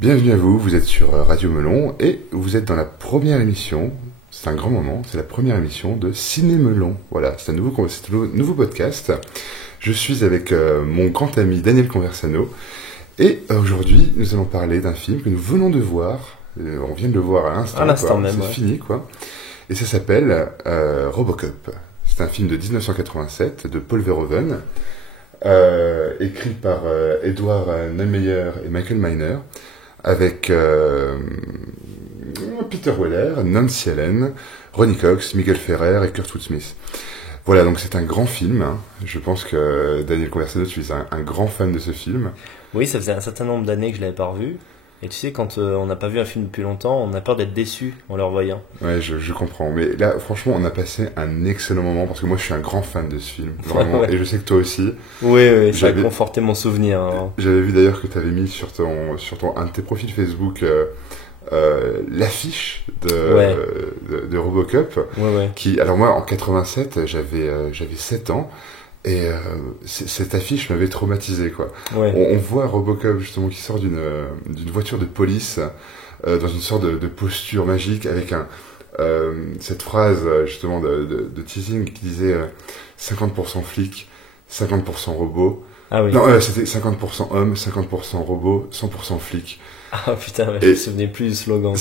Bienvenue à vous, vous êtes sur Radio Melon et vous êtes dans la première émission, c'est un grand moment, c'est la première émission de Ciné Melon. Voilà, c'est un nouveau podcast. Je suis avec mon grand ami Daniel Conversano et aujourd'hui nous allons parler d'un film que nous venons de voir, on vient de le voir à l'instant même, c'est fini quoi, et ça s'appelle Robocop. C'est un film de 1987 de Paul Verhoeven, écrit par Edward Neumeyer et Michael Miner, avec Peter Weller, Nancy Allen, Ronny Cox, Miguel Ferrer et Kurtwood Smith. Voilà, donc c'est un grand film. Hein. Je pense que Daniel Conversano, tu es un grand fan de ce film. Oui, ça faisait un certain nombre d'années que je l'avais pas revu. Et tu sais, quand on n'a pas vu un film depuis longtemps, on a peur d'être déçu en le revoyant. Ouais, je comprends. Mais là, franchement, on a passé un excellent moment parce que moi, je suis un grand fan de ce film. Vraiment. Ouais. Et je sais que toi aussi. Oui, ça a conforté mon souvenir. Hein. J'avais vu d'ailleurs que tu avais mis sur un de tes profils Facebook l'affiche de Robocop. Ouais. Qui, alors moi, en 87, j'avais 7 ans. Et cette affiche m'avait traumatisé, quoi. Ouais. On voit Robocop, justement, qui sort d'une voiture de police, dans une sorte de posture magique, avec cette phrase, justement, de teasing qui disait 50% flic, 50% robot. Ah oui. Non, c'était 50% homme, 50% robot, 100% flic. Ah putain, je me souvenais plus du slogan.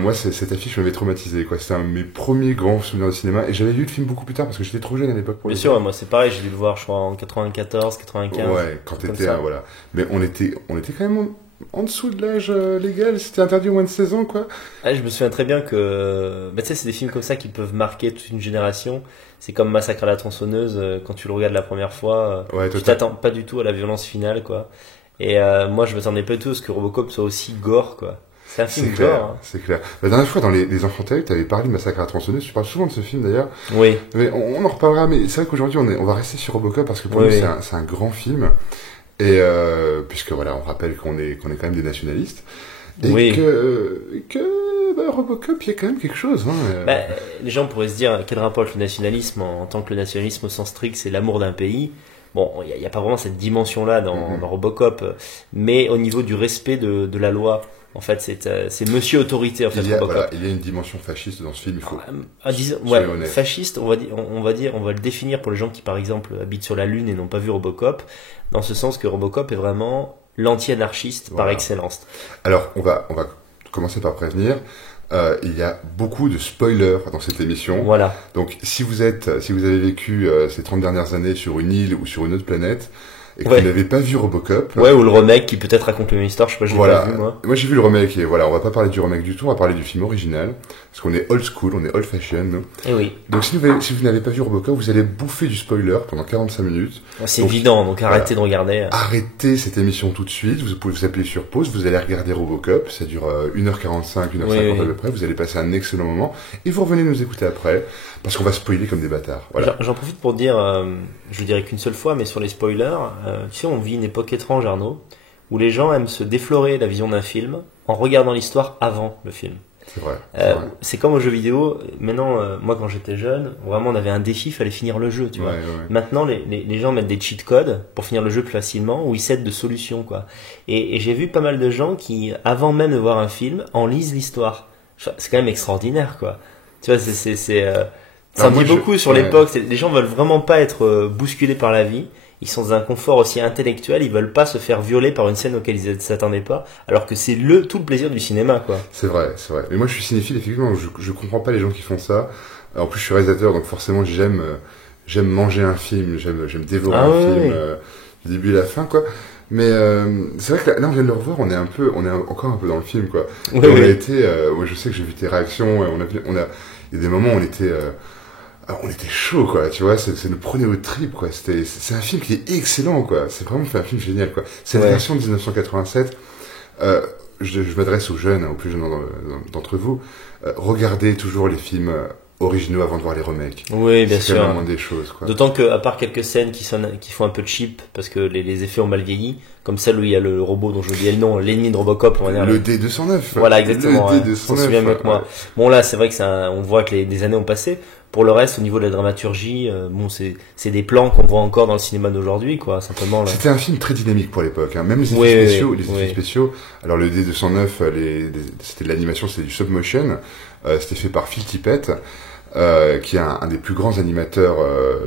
Moi, cette affiche m'avait traumatisé, quoi. C'était un de mes premiers grands souvenirs de cinéma, et j'avais vu le film beaucoup plus tard parce que j'étais trop jeune à l'époque pour Bien le sûr, voir. moi c'est pareil, j'ai dû le voir, je crois, en 94, 95. Ouais, quand t'étais, voilà. Mais on était quand même en dessous de l'âge légal, c'était interdit au moins de 16 ans, quoi. Ah, je me souviens très bien que, tu sais, c'est des films comme ça qui peuvent marquer toute une génération. C'est comme Massacre à la tronçonneuse, quand tu le regardes la première fois, tu t'attends pas du tout à la violence finale, quoi. Et moi, je m'attendais pas du tout à ce que Robocop soit aussi gore, quoi. C'est un film gore. Hein. C'est clair. La dernière fois, dans les Enfants terribles, t'avais parlé de Massacre à la tronçonneuse. Tu parles souvent de ce film, d'ailleurs. Oui. Mais on en reparlera. Mais c'est vrai qu'aujourd'hui, on va rester sur Robocop parce que pour nous, c'est un grand film. Et puisque voilà, on rappelle qu'on est quand même des nationalistes. Et que Robocop, il y a quand même quelque chose. Hein. Les gens pourraient se dire, quel rapport avec le nationalisme, en tant que le nationalisme au sens strict, c'est l'amour d'un pays. Bon, il n'y a pas vraiment cette dimension-là dans Robocop, mais au niveau du respect de la loi, en fait, c'est Monsieur Autorité, en fait, Robocop. Voilà, il y a une dimension fasciste dans ce film, il faut. Fasciste, on va le définir pour les gens qui, par exemple, habitent sur la Lune et n'ont pas vu Robocop, dans ce sens que Robocop est vraiment l'anti-anarchiste par excellence. Alors, on va commencer par prévenir. Il y a beaucoup de spoilers dans cette émission. Voilà. Donc, si vous avez vécu ces 30 dernières années sur une île ou sur une autre planète, et que vous n'avez pas vu Robocop. Ouais, ou le remake qui peut-être raconte la même histoire, je sais pas, je l'ai pas vu, moi. Moi, j'ai vu le remake, et voilà, on va pas parler du remake du tout, on va parler du film original, parce qu'on est old school, on est old fashion, nous. Et oui. Donc, si vous n'avez pas vu Robocop, vous allez bouffer du spoiler pendant 45 minutes. C'est évident, donc arrêtez de regarder. Arrêtez cette émission tout de suite, vous pouvez vous appuyer sur pause, vous allez regarder Robocop, ça dure 1h45, 1h50 à peu près, vous allez passer un excellent moment, et vous revenez nous écouter après, parce qu'on va spoiler comme des bâtards. Voilà. J'en profite pour dire, je le dirai qu'une seule fois, mais sur les spoilers, tu sais, on vit une époque étrange, Arnaud, où les gens aiment se déflorer la vision d'un film en regardant l'histoire avant le film. C'est vrai. C'est comme aux jeux vidéo. Maintenant, moi, quand j'étais jeune, vraiment, on avait un défi, il fallait finir le jeu, tu vois. Maintenant, les gens mettent des cheat codes pour finir le jeu plus facilement, ou ils s'aident de solutions, quoi. Et j'ai vu pas mal de gens qui, avant même de voir un film, en lisent l'histoire. C'est quand même extraordinaire, quoi. Tu vois, ça me dit beaucoup sur l'époque. Les gens veulent vraiment pas être bousculés par la vie. Ils sont dans un confort aussi intellectuel, ils veulent pas se faire violer par une scène auquel ils ne s'attendaient pas, alors que c'est tout le plaisir du cinéma, quoi. C'est vrai. Mais moi, je suis cinéphile, effectivement, je comprends pas les gens qui font ça. En plus, je suis réalisateur, donc forcément, j'aime manger un film, j'aime dévorer un film, du début à la fin, quoi. Mais c'est vrai que là, on vient de le revoir, on est encore un peu dans le film, quoi. On a été, moi, je sais que j'ai vu tes réactions, il y a des moments où on était chaud, quoi, tu vois, ça nous prenait au trip, quoi. C'est un film qui est excellent, quoi. C'est vraiment un film génial, quoi. Cette version de 1987, je m'adresse aux jeunes, aux plus jeunes d'entre vous, regardez toujours les films originaux avant de voir les remakes. Oui, bien sûr. C'est quand même des choses, quoi. D'autant que, à part quelques scènes qui font un peu cheap, parce que les effets ont mal vieilli, comme celle où il y a le robot dont je dis le nom, l'ennemi de Robocop, on va dire. Le D209. Voilà, exactement. Le D209. Je me souviens mieux que moi. Bon, là, c'est vrai que on voit que des années ont passé. pour le reste, au niveau de la dramaturgie, bon, c'est des plans qu'on voit encore dans le cinéma d'aujourd'hui, quoi, simplement. Là. C'était un film très dynamique pour l'époque, hein. Même les effets spéciaux, effets spéciaux. Alors le D209, c'était de l'animation, c'était du stop motion. C'était fait par Phil Tippett, qui est un des plus grands animateurs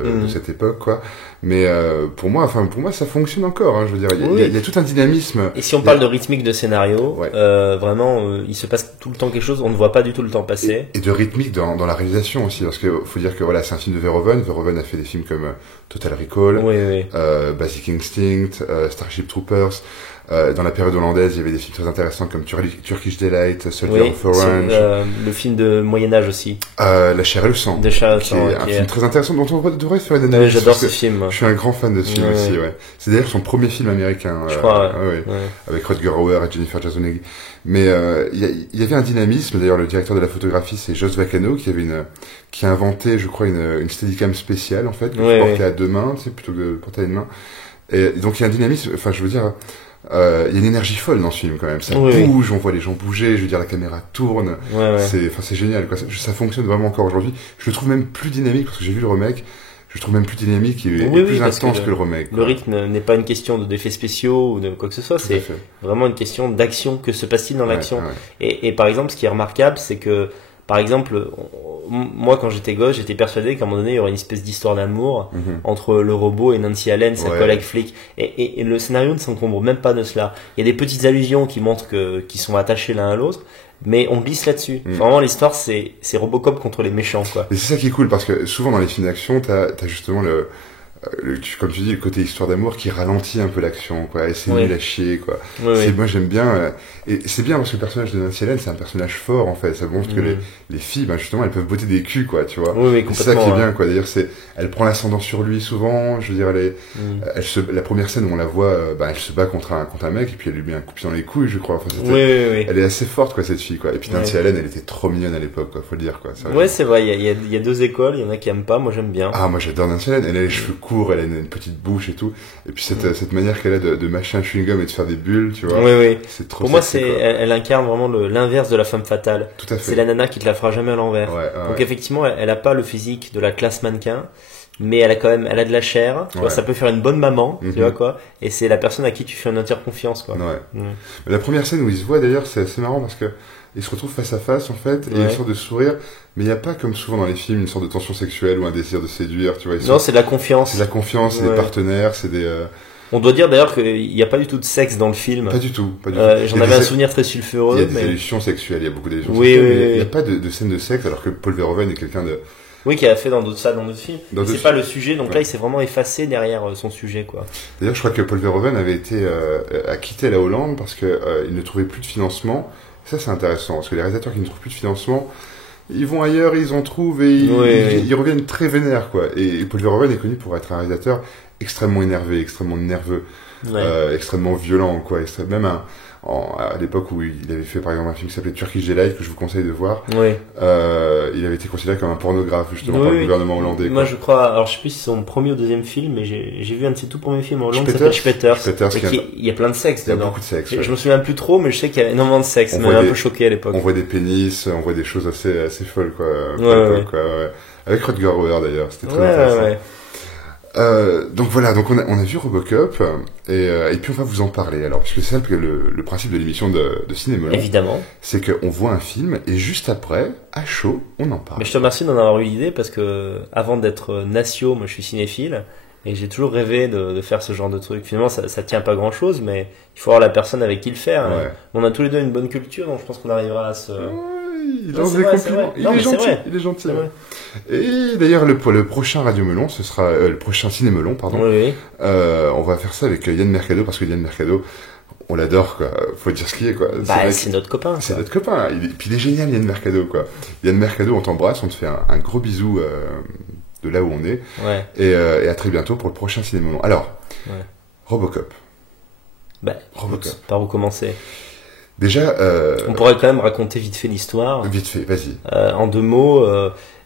de cette époque, quoi. Mais pour moi, ça fonctionne encore. Hein, je veux dire, il y a tout un dynamisme. Et si on parle de rythmique de scénario, vraiment, il se passe tout le temps quelque chose. On ne voit pas du tout le temps passer. Et de rythmique dans la réalisation aussi, parce que faut dire que voilà, c'est un film de Verhoeven. Verhoeven a fait des films comme Total Recall, Basic Instinct, Starship Troopers. Dans la période hollandaise, il y avait des films très intéressants comme Turkish Delight, Soldier of Orange. Le film de Moyen-Âge aussi. La chair et le sang. De chair et le sang. Un film très intéressant dont on devrait faire une analyse. J'adore ce film. Je suis un grand fan de ce film aussi, ouais. C'est d'ailleurs son premier film américain. Je crois, avec Rutger Hauer et Jennifer Jason Leigh. Mais, il y avait un dynamisme. D'ailleurs, le directeur de la photographie, c'est Jos Vacano, qui a inventé, je crois, une Steadicam spéciale, en fait, que je portais à deux mains, tu sais, plutôt que de porter à une main. Et donc, il y a un dynamisme, enfin, je veux dire, il y a une énergie folle dans ce film quand même. Ça bouge, on voit les gens bouger. Je veux dire, la caméra tourne. C'est génial, quoi. Ça fonctionne vraiment encore aujourd'hui. Je le trouve même plus dynamique parce que j'ai vu le remake. Je le trouve même plus dynamique et plus intense que le remake. Le rythme n'est pas une question d'effets spéciaux ou de quoi que ce soit. C'est vraiment une question d'action. Que se passe-t-il dans l'action? Et par exemple, ce qui est remarquable, c'est que par exemple, moi quand j'étais gosse, j'étais persuadé qu'à un moment donné il y aurait une espèce d'histoire d'amour entre le robot et Nancy Allen, sa collègue flic. Et le scénario ne s'encombre même pas de cela. Il y a des petites allusions qui montrent qu'ils sont attachés l'un à l'autre, mais on glisse là-dessus. Vraiment, l'histoire c'est Robocop contre les méchants, quoi. Et c'est ça qui est cool parce que souvent dans les films d'action, t'as justement comme tu dis, le côté histoire d'amour qui ralentit un peu l'action, quoi. Et c'est nul à chier, quoi. Moi, j'aime bien, et c'est bien parce que le personnage de Nancy Allen, c'est un personnage fort, en fait. Ça montre que les filles, justement, elles peuvent botter des culs, quoi, tu vois. C'est ça qui est bien, quoi. D'ailleurs, elle prend l'ascendant sur lui souvent. Je veux dire, la première scène où on la voit, elle se bat contre un mec, et puis elle lui met un coup de pied dans les couilles, je crois. Enfin, elle est assez forte, quoi, cette fille, quoi. Et puis Nancy Allen, elle était trop mignonne à l'époque, quoi. Faut le dire, quoi. C'est vrai. Il y a deux écoles. Il y en a qui aiment pas. Moi, j'aime bien. Ah, moi, j'adore Nancy Allen. Elle a les cheveux courts, elle a une petite bouche et tout. Et puis cette manière qu'elle a de mâcher un chewing-gum et de faire des bulles, tu vois. C'est trop Pour moi, elle incarne vraiment l'inverse de la femme fatale. Tout à fait. C'est la nana qui te la fera jamais à l'envers. Donc effectivement, elle a pas le physique de la classe mannequin, mais elle a de la chair. Tu vois, ça peut faire une bonne maman, tu vois, quoi. Et c'est la personne à qui tu fais une entière confiance, quoi. La première scène où ils se voient, d'ailleurs, c'est assez marrant parce que ils se retrouvent face à face, en fait, et une sorte de sourire. Mais il n'y a pas, comme souvent dans les films, une sorte de tension sexuelle ou un désir de séduire, tu vois. Non, c'est de la confiance. C'est de la confiance, c'est des partenaires, c'est des... On doit dire d'ailleurs qu'il n'y a pas du tout de sexe dans le film. Pas du tout. J'en avais un souvenir très sulfureux. Il y a des allusions sexuelles, il y a beaucoup d'allusions sexuelles. Mais il n'y a pas de scène de sexe, alors que Paul Verhoeven est quelqu'un de... Oui, qui a fait dans d'autres salles, dans d'autres films. C'est pas le sujet, donc là il s'est vraiment effacé derrière son sujet, quoi. D'ailleurs, je crois que Paul Verhoeven a quitté la Hollande parce que il ne trouvait plus de financement. Ça, c'est intéressant, parce que les réalisateurs qui ne trouvent plus de financement, ils vont ailleurs, ils en trouvent et ils reviennent très vénères, quoi. Et Paul Verhoeven est connu pour être un réalisateur extrêmement énervé, extrêmement nerveux, extrêmement violent, quoi. Même à l'époque où il avait fait par exemple un film qui s'appelait Turkish Delight, que je vous conseille de voir, il avait été considéré comme un pornographe justement par le gouvernement hollandais. Moi je crois, alors je sais plus si c'est son premier ou deuxième film, mais j'ai vu un de ses tout premiers films en Hollande qui s'appelle Spetters. Il y a plein de sexe dedans. Il y a beaucoup de sexe. Je me souviens plus trop, mais je sais qu'il y a énormément de sexe. Ça m'avait un peu choqué à l'époque. On voit des pénis, on voit des choses assez folles, quoi. Avec Rutger Hauer d'ailleurs, c'était très intéressant. Donc voilà, donc on a vu Robocop et puis on va vous en parler alors, puisque c'est le principe de l'émission de Ciné Melon. Évidemment. C'est qu'on voit un film et juste après, à chaud, on en parle. Mais je te remercie d'en avoir eu l'idée parce que avant d'être natio, moi je suis cinéphile et j'ai toujours rêvé de faire ce genre de truc. Finalement, ça tient pas grand chose, mais il faut avoir la personne avec qui le faire. On a tous les deux une bonne culture, donc je pense qu'on arrivera à se... Il lance des compliments. Il est gentil. Et d'ailleurs, pour le prochain Radio Melon, ce sera le prochain Ciné Melon, pardon. On va faire ça avec Yann Mercado parce que Yann Mercado, on l'adore, quoi. Faut dire ce qu'il est, quoi. C'est notre copain. C'est notre copain. Puis il est génial, Yann Mercado, quoi. Yann Mercado, on t'embrasse, on te fait un gros bisou de là où on est. Et à très bientôt pour le prochain Ciné Melon. Alors, Robocop. Robocop. Par où commencer? Déjà, on pourrait quand même raconter vite fait l'histoire. Vite fait, vas-y. En deux mots,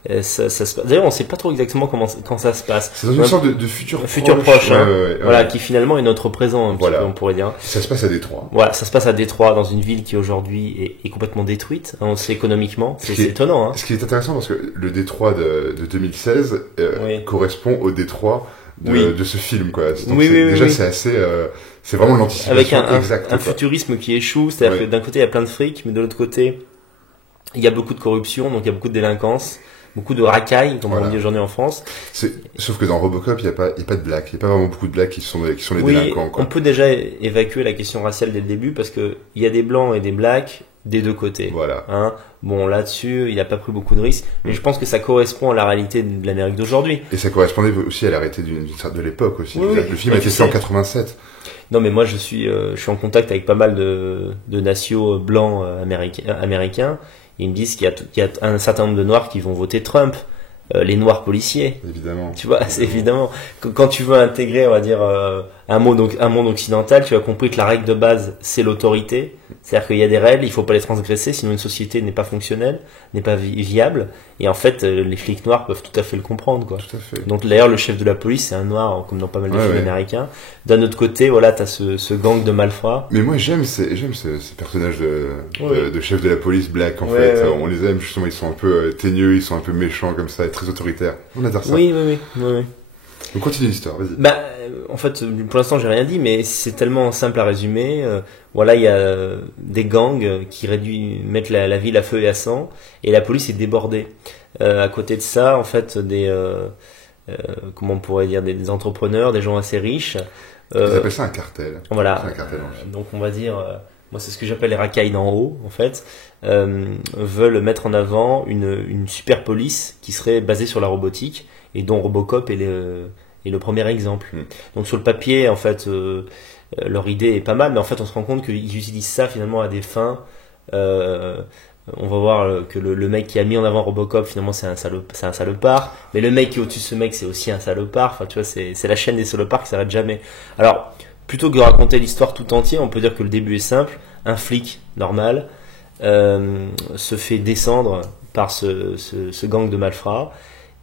D'ailleurs, on sait pas trop exactement quand ça se passe. C'est dans une sorte de futur proche, hein, voilà, qui finalement est notre présent, un petit peu, on pourrait dire. Ça se passe à Détroit. Voilà, ça se passe à Détroit, dans une ville qui aujourd'hui est complètement détruite. On sait économiquement, c'est étonnant. Hein. Ce qui est intéressant parce que le Détroit de 2016 correspond au Détroit de ce film, quoi. Donc déjà, c'est assez, c'est vraiment l'anticipation exacte. Avec un futurisme qui échoue, c'est-à-dire que d'un côté il y a plein de fric, mais de l'autre côté il y a beaucoup de corruption, donc il y a beaucoup de délinquance, beaucoup de racailles, comme on dit aujourd'hui en France. Sauf que dans Robocop, il y a pas de blacks, il y a pas vraiment beaucoup de blacks qui sont les délinquants, quoi. On peut déjà évacuer la question raciale dès le début parce que il y a des blancs et des blacks des deux côtés. Voilà. Hein. Bon, là-dessus, il a pas pris beaucoup de risques, mais je pense que ça correspond à la réalité de l'Amérique d'aujourd'hui. Et ça correspondait aussi à la réalité de l'époque aussi. Le film a été fait en 87. Non, mais moi je suis en contact avec pas mal de nationaux blancs américains. Ils me disent qu'il y a un certain nombre de noirs qui vont voter Trump. Les noirs policiers. Évidemment. Tu vois, c'est évidemment. Quand tu veux intégrer, on va dire, un monde occidental, tu as compris que la règle de base, c'est l'autorité. C'est-à-dire qu'il y a des règles, il faut pas les transgresser, sinon une société n'est pas fonctionnelle, n'est pas viable. Et en fait, les flics noirs peuvent tout à fait le comprendre, quoi. Tout à fait. Donc d'ailleurs, le chef de la police, c'est un noir, comme dans pas mal de films américains. D'un autre côté, voilà, t'as ce gang de malfrats. Mais moi, j'aime ces personnages de chef de la police black, en fait. On les aime, justement, ils sont un peu teigneux, ils sont un peu méchants, comme ça, et très autoritaires. On adore ça. Oui. On continue l'histoire, vas-y. En fait, pour l'instant, j'ai rien dit, mais c'est tellement simple à résumer. Voilà, il y a des gangs qui mettent la ville à feu et à sang, et la police est débordée. À côté de ça, en fait, comment on pourrait dire, des entrepreneurs, des gens assez riches. Ils appellent ça un cartel. Voilà. C'est un cartel, donc on va dire, moi c'est ce que j'appelle les racailles d'en haut, en fait, veulent mettre en avant une super police qui serait basée sur la robotique et dont Robocop est le premier exemple. Donc sur le papier, en fait, leur idée est pas mal, mais en fait on se rend compte qu'ils utilisent ça finalement à des fins. On va voir que le mec qui a mis en avant Robocop, finalement c'est un salopard, mais le mec qui est au-dessus de ce mec, c'est aussi un salopard. Enfin, tu vois, c'est la chaîne des salopards qui s'arrête jamais. Alors, plutôt que de raconter l'histoire tout entière, on peut dire que le début est simple. Un flic normal se fait descendre par ce gang de malfrats.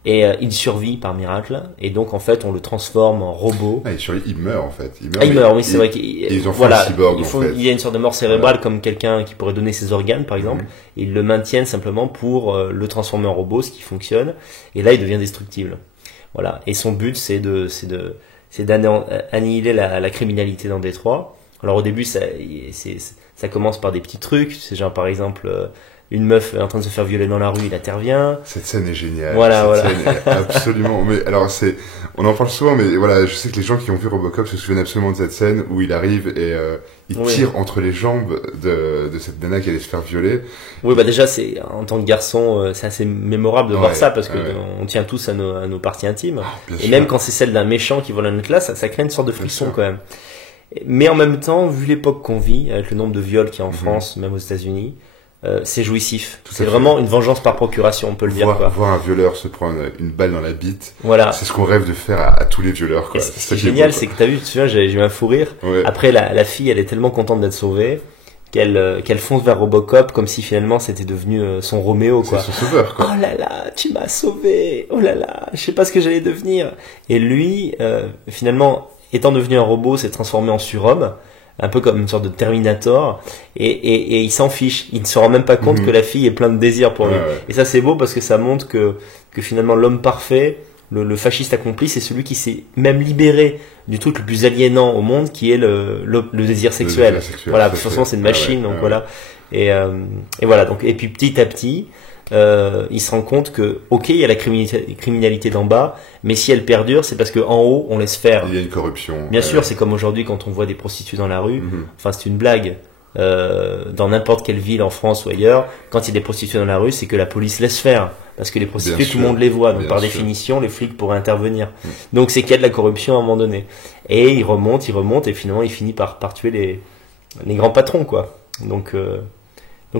Et il survit par miracle, et donc en fait on le transforme en robot. Il survit, il meurt en fait. Il meurt, oui, c'est vrai qu'ils en font un cyborg, en fait. Il y a une sorte de mort cérébrale, comme quelqu'un qui pourrait donner ses organes par exemple, et ils le maintiennent simplement pour le transformer en robot, ce qui fonctionne, et là il devient destructible. Voilà, et son but c'est d'annihiler la criminalité dans Détroit. Alors au début ça commence par des petits trucs, c'est genre par exemple une meuf en train de se faire violer dans la rue, il intervient. Cette scène est géniale. Voilà. Scène est absolument. Mais alors on en parle souvent, mais voilà, je sais que les gens qui ont vu Robocop se souviennent absolument de cette scène où il arrive et il tire entre les jambes de cette nana qui allait se faire violer. Oui, déjà c'est en tant que garçon, c'est assez mémorable de voir ça parce que on tient tous à nos parties intimes. Et même quand c'est celle d'un méchant qui vole à notre classe, ça crée une sorte de frisson quand même. Mais en même temps, vu l'époque qu'on vit, avec le nombre de viols qu'il y a en France, même aux États-Unis, c'est jouissif. C'est vraiment une vengeance par procuration, on peut le dire. Voir un violeur se prendre une balle dans la bite, voilà. C'est ce qu'on rêve de faire à tous les violeurs, quoi. C'est génial, c'est que t'as vu, tu vois, j'ai eu un fou rire. Ouais. Après, la fille, elle est tellement contente d'être sauvée qu'elle fonce vers Robocop comme si finalement c'était devenu son Roméo, quoi. C'est son sauveur, quoi. Oh là là, tu m'as sauvé. Oh là là, je sais pas ce que j'allais devenir. Et lui, finalement, étant devenu un robot, s'est transformé en surhomme. Un peu comme une sorte de Terminator, et il s'en fiche, il ne se rend même pas compte que la fille est pleine de désir pour lui. Et ça c'est beau parce que ça montre que finalement l'homme parfait, le fasciste accompli, c'est celui qui s'est même libéré du truc le plus aliénant au monde, qui est le désir sexuel. Voilà, de toute façon c'est une machine, donc voilà. Et voilà, donc, et puis petit à petit, il se rend compte que, ok, il y a la criminalité d'en bas, mais si elle perdure, c'est parce qu'en haut, on laisse faire. Il y a une corruption. Bien sûr, c'est comme aujourd'hui quand on voit des prostituées dans la rue. Enfin, c'est une blague. Dans n'importe quelle ville en France ou ailleurs, quand il y a des prostituées dans la rue, c'est que la police laisse faire. Parce que les prostituées, tout le monde les voit. Donc, par définition, les flics pourraient intervenir. Donc, c'est qu'il y a de la corruption à un moment donné. Et il remonte, et finalement, il finit par tuer les grands patrons, quoi. Donc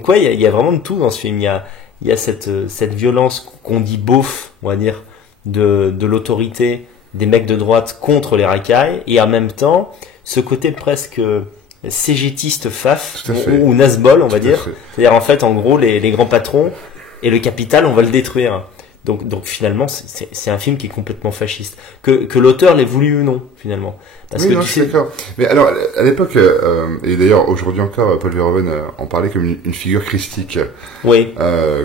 ouais, il y a vraiment de tout dans ce film. Il y a cette violence qu'on dit beauf, on va dire, de l'autorité des mecs de droite contre les racailles, et en même temps, ce côté presque cégétiste faf, ou nasbol, on va dire. C'est-à-dire, en fait, en gros, les grands patrons et le capital, on va le détruire. Donc finalement, c'est un film qui est complètement fasciste. Que l'auteur l'ait voulu ou non, finalement. Parce que non, je suis d'accord. Mais alors, à l'époque, et d'ailleurs aujourd'hui encore, Paul Verhoeven en parlait comme une figure christique. Oui.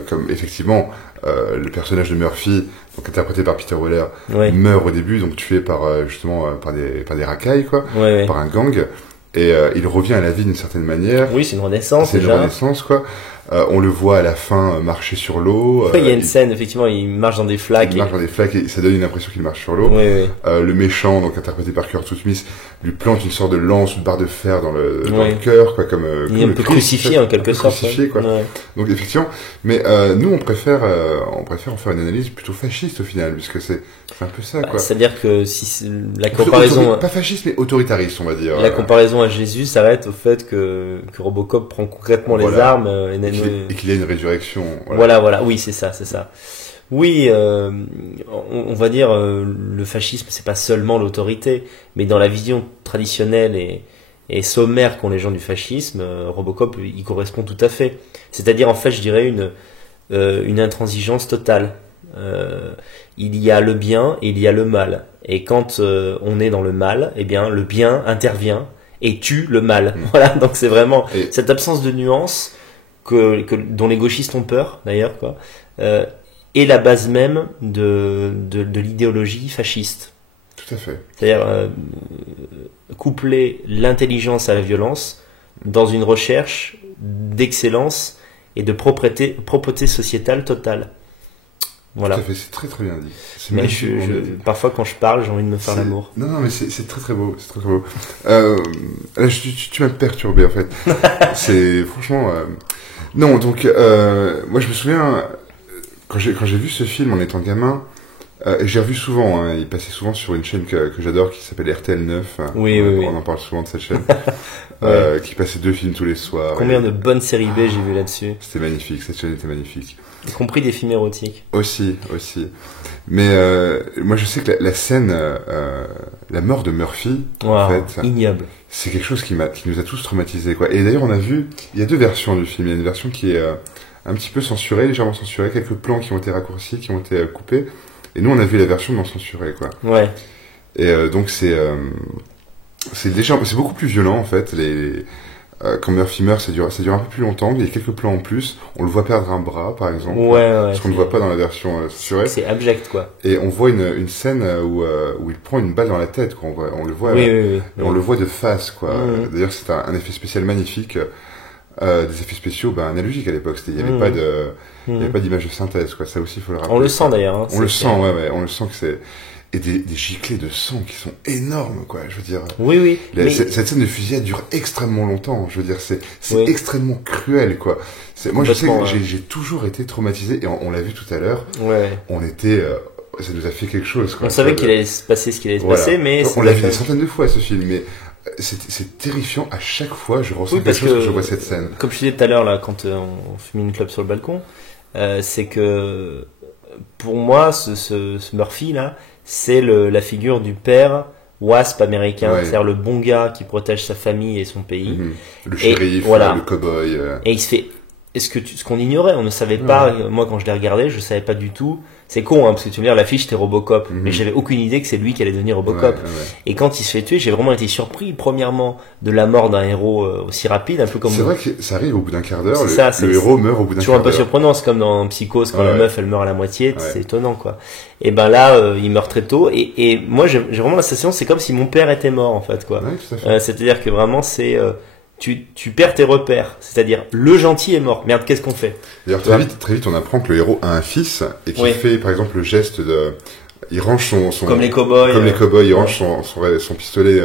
Comme effectivement, le personnage de Murphy, donc interprété par Peter Weller, meurt au début, donc tué par justement par des racailles, quoi, par un gang. Et il revient à la vie d'une certaine manière. Oui, c'est une renaissance. C'est une renaissance, quoi. On le voit à la fin marcher sur l'eau. Il y a une scène, effectivement, il marche dans des flaques. Il marche dans des flaques et ça donne une impression qu'il marche sur l'eau. Le méchant, donc interprété par Kurt Smith, lui plante une sorte de lance, une barre de fer dans le cœur, quoi, comme il est un peu crucifié en quelque sorte. Crucifié, quoi. Donc effectivement, mais nous on préfère en faire une analyse plutôt fasciste au final, puisque c'est un peu ça, quoi. C'est-à-dire que si la comparaison, pas fasciste mais autoritariste, on va dire. La comparaison à Jésus s'arrête au fait que Robocop prend concrètement les armes et qu'il y a une résurrection. Voilà. Oui, c'est ça. Oui, on va dire le fascisme, c'est pas seulement l'autorité, mais dans la vision traditionnelle et sommaire qu'ont les gens du fascisme, Robocop y correspond tout à fait. C'est-à-dire, en fait, je dirais une intransigeance totale. Il y a le bien et il y a le mal. Et quand on est dans le mal, eh bien, le bien intervient et tue le mal. Voilà, donc c'est vraiment cette absence de nuance dont les gauchistes ont peur, d'ailleurs, quoi. Et la base même de l'idéologie fasciste. Tout à fait. C'est-à-dire coupler l'intelligence à la violence dans une recherche d'excellence et de propreté sociétale totale. Voilà. Tout à fait, c'est très très bien dit. Mais parfois quand je parle, j'ai envie de me faire l'amour. Non, mais c'est très très beau, c'est très très beau. Là, tu m'as perturbé en fait. C'est franchement. Non, donc moi je me souviens quand j'ai vu ce film en étant gamin, et j'ai revu souvent. Hein, il passait souvent sur une chaîne que j'adore qui s'appelle RTL 9. Oui. On en parle souvent de cette chaîne. Qui passait 2 films tous les soirs. Combien de bonnes séries B j'ai vu là-dessus. C'était magnifique, cette chaîne était magnifique. Y compris des films érotiques. Aussi. Mais moi je sais que la scène, la mort de Murphy, en fait, ignoble. C'est quelque chose qui nous a tous traumatisés, quoi. Et d'ailleurs on a vu, il y a 2 versions du film. Il y a une version qui est un petit peu censurée, légèrement censurée, quelques plans qui ont été raccourcis, qui ont été coupés. Et nous on a vu la version non censurée, quoi. Ouais. Et donc c'est beaucoup plus violent en fait. Quand Murphy meurt, ça dure un peu plus longtemps. Il y a quelques plans en plus. On le voit perdre un bras, par exemple. Ce qu'on ne voit pas dans la version censurée. C'est abject, quoi. Et on voit une scène où il prend une balle dans la tête, quoi. On le voit. Et on le voit de face, quoi. D'ailleurs, c'est un effet spécial magnifique. Des effets spéciaux, analogiques à l'époque. Il n'y avait pas d'image de synthèse, quoi. Ça aussi, il faut le rappeler. On le sent d'ailleurs. Hein, on le sent, on le sent que c'est. Et des giclées de sang qui sont énormes, quoi. Je veux dire. Oui. Cette scène de fusillade dure extrêmement longtemps. Je veux dire, c'est extrêmement cruel, quoi. Moi, je sais que j'ai toujours été traumatisé, et on l'a vu tout à l'heure. On était, ça nous a fait quelque chose, quoi. On savait qu'il allait se passer ce qu'il allait se passer, mais on l'a vu des centaines de fois, ce film, mais c'est terrifiant. À chaque fois, je ressens quelque chose quand je vois cette scène. Comme je disais tout à l'heure, là, quand on fumait une clope sur le balcon, c'est que, pour moi, ce Murphy, là, c'est la figure du père WASP américain, c'est-à-dire le bon gars qui protège sa famille et son pays. Le shérif, le cow-boy. Et il se fait... ce qu'on ignorait, on ne savait pas, moi quand je l'ai regardé, je savais pas du tout. C'est con, hein, parce que tu veux dire, l'affiche c'était Robocop, mais j'avais aucune idée que c'est lui qui allait devenir Robocop. Et quand il se fait tuer, j'ai vraiment été surpris, premièrement, de la mort d'un héros aussi rapide, un peu comme... C'est vrai que ça arrive au bout d'un quart d'heure, le héros meurt au bout d'un quart d'heure. Toujours un peu surprenant, c'est comme dans Psychose, quand la meuf elle meurt à la moitié, c'est étonnant, quoi. Et là, il meurt très tôt, et moi j'ai vraiment la sensation, c'est comme si mon père était mort, en fait, quoi. C'est-à-dire que vraiment, c'est... Tu perds tes repères, c'est-à-dire le gentil est mort. Merde, qu'est-ce qu'on fait? D'ailleurs, très vite, on apprend que le héros a un fils et qu'il fait, par exemple, le geste de, il range son comme les cow-boys, il range son pistolet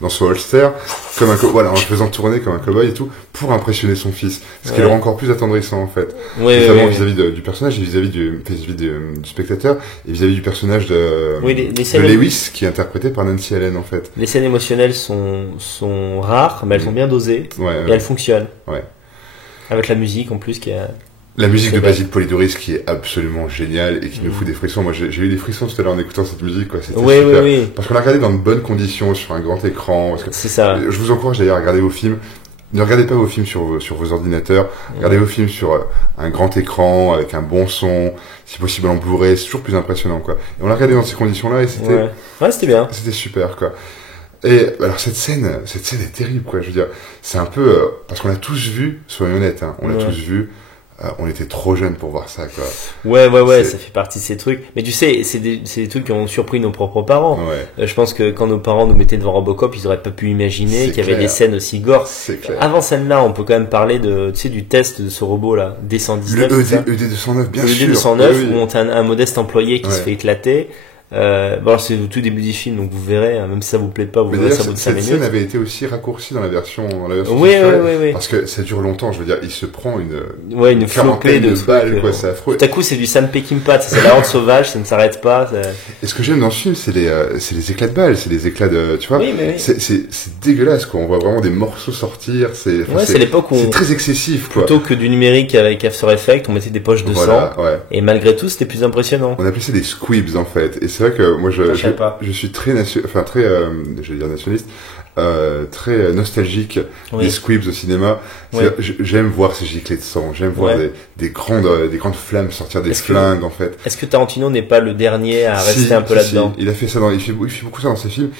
dans son holster, comme un voilà, en le faisant tourner comme un cow-boy et tout, pour impressionner son fils, ce qui le rend encore plus attendrissant en fait, notamment vis-à-vis du personnage et vis-à-vis du spectateur et vis-à-vis du personnage de Lewis qui est interprété par Nancy Allen en fait. Les scènes émotionnelles sont rares, mais elles sont bien dosées et elles fonctionnent. Avec la musique en plus qui est... La musique de Basil Polidoris qui est absolument géniale et qui nous fout des frissons. Moi, j'ai eu des frissons tout à l'heure en écoutant cette musique, quoi. C'était super. Parce qu'on l'a regardé dans de bonnes conditions, sur un grand écran. C'est ça. Je vous encourage d'ailleurs à regarder vos films ne regardez pas vos films sur vos ordinateurs, regardez vos films sur un grand écran, avec un bon son, si possible en Blu-ray, c'est toujours plus impressionnant, quoi. Et on l'a regardé dans ces conditions-là et c'était... Ouais, c'était bien. C'était super, quoi. Et alors cette scène est terrible, quoi. Je veux dire, c'est un peu... parce qu'on l'a tous vu, soyons honnêtes, hein, on l'a tous vu. On était trop jeunes pour voir ça, quoi. Ouais, ça fait partie de ces trucs. Mais tu sais, c'est des trucs qui ont surpris nos propres parents. Ouais. Je pense que quand nos parents nous mettaient devant Robocop, ils auraient pas pu imaginer qu'il y avait des scènes aussi gore. Avant celle-là, on peut quand même parler du test de ce robot-là, D119. Le ED209, bien sûr. Le ED209, où on a un modeste employé qui se fait éclater. Bon, c'est au tout début du film, donc vous verrez, hein, même si ça vous plaît pas, vous verrez ça au bout de 5 minutes. Cette scène avait été aussi raccourcie dans la version oui. Parce que ça dure longtemps, je veux dire, il se prend une flopée de balles, quoi, c'est affreux. Tout à coup, c'est du Sam Peckinpah, c'est la horde sauvage, ça ne s'arrête pas. Et ce que j'aime dans ce film, c'est les éclats de balles, c'est les éclats de, tu vois. Oui. C'est dégueulasse, quoi. On voit vraiment des morceaux sortir, c'est l'époque où c'est très excessif, quoi. Plutôt que du numérique avec After Effects, on mettait des poches de sang. Et malgré tout, c'était plus impressionnant. On appelait ça des squibs, en fait. Et c'est vrai que moi, je suis très j'allais dire nationaliste, très nostalgique des squibs au cinéma. J'aime voir ces giclées de sang, j'aime voir des grandes flammes sortir des flingues, en fait. Est-ce que Tarantino n'est pas le dernier à rester un peu là-dedans? Il a fait ça il fait beaucoup ça dans ses films.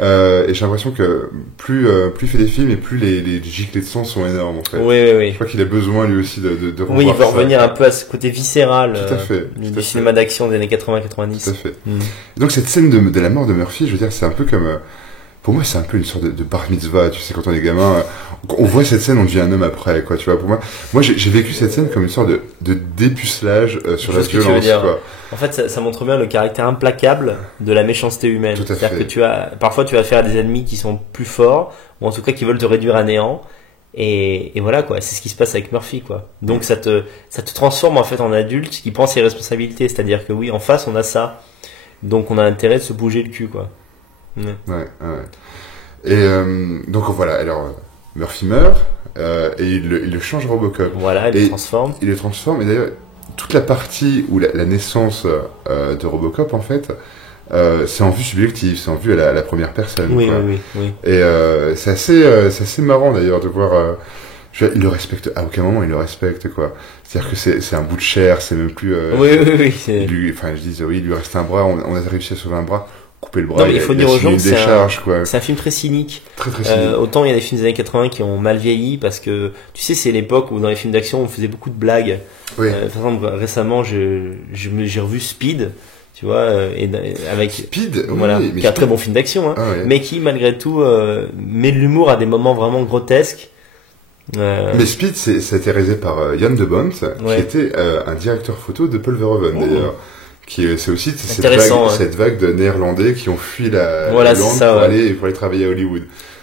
Et j'ai l'impression que plus il fait des films et plus les giclées de sang sont énormes, en fait. Oui. Je crois qu'il a besoin lui aussi de revoir il veut revenir un peu à ce côté viscéral. Tout à fait. Du cinéma d'action des années 80-90. Tout à fait. Donc cette scène de la mort de Murphy, je veux dire, c'est un peu comme... pour moi, c'est un peu une sorte de bar mitzvah, tu sais, quand on est gamin, on voit cette scène, on devient un homme après, quoi, tu vois. Pour moi, j'ai vécu cette scène comme une sorte de dépucelage sur la violence, quoi. En fait, ça montre bien le caractère implacable de la méchanceté humaine. Tout à fait. C'est-à-dire que parfois tu vas faire des ennemis qui sont plus forts, ou en tout cas qui veulent te réduire à néant. Et voilà, quoi. C'est ce qui se passe avec Murphy, quoi. Donc ça te transforme, en fait, en adulte qui prend ses responsabilités. C'est-à-dire que oui, en face, on a ça. Donc on a intérêt de se bouger le cul, quoi. Ouais. Et donc voilà, alors Murphy meurt et il le change Robocop. Voilà, il le transforme. Il le transforme, et d'ailleurs toute la partie où la naissance de Robocop, en fait, c'est en vue subjective, c'est en vue à la première personne. Oui. Et c'est assez marrant d'ailleurs de voir. Il le respecte, à aucun moment il le respecte, quoi. C'est-à-dire que c'est un bout de chair, c'est même plus. Oui. Il lui reste un bras, on a réussi à sauver un bras. Couper le bras. Non, mais il faut dire aux gens que c'est un film très cynique. Très cynique. Autant il y a des films des années 80 qui ont mal vieilli parce que, tu sais, c'est l'époque où dans les films d'action on faisait beaucoup de blagues. Oui. Par exemple, récemment j'ai revu Speed, tu vois, avec Speed, qui est un très bon film d'action, hein, mais qui malgré tout met de l'humour à des moments vraiment grotesques. Mais Speed, ça a été réalisé par Jan de Bont, qui était un directeur photo de Paul Verhoeven, d'ailleurs. C'est aussi cette vague de Néerlandais qui ont fui la Hollande pour aller travailler à Hollywood.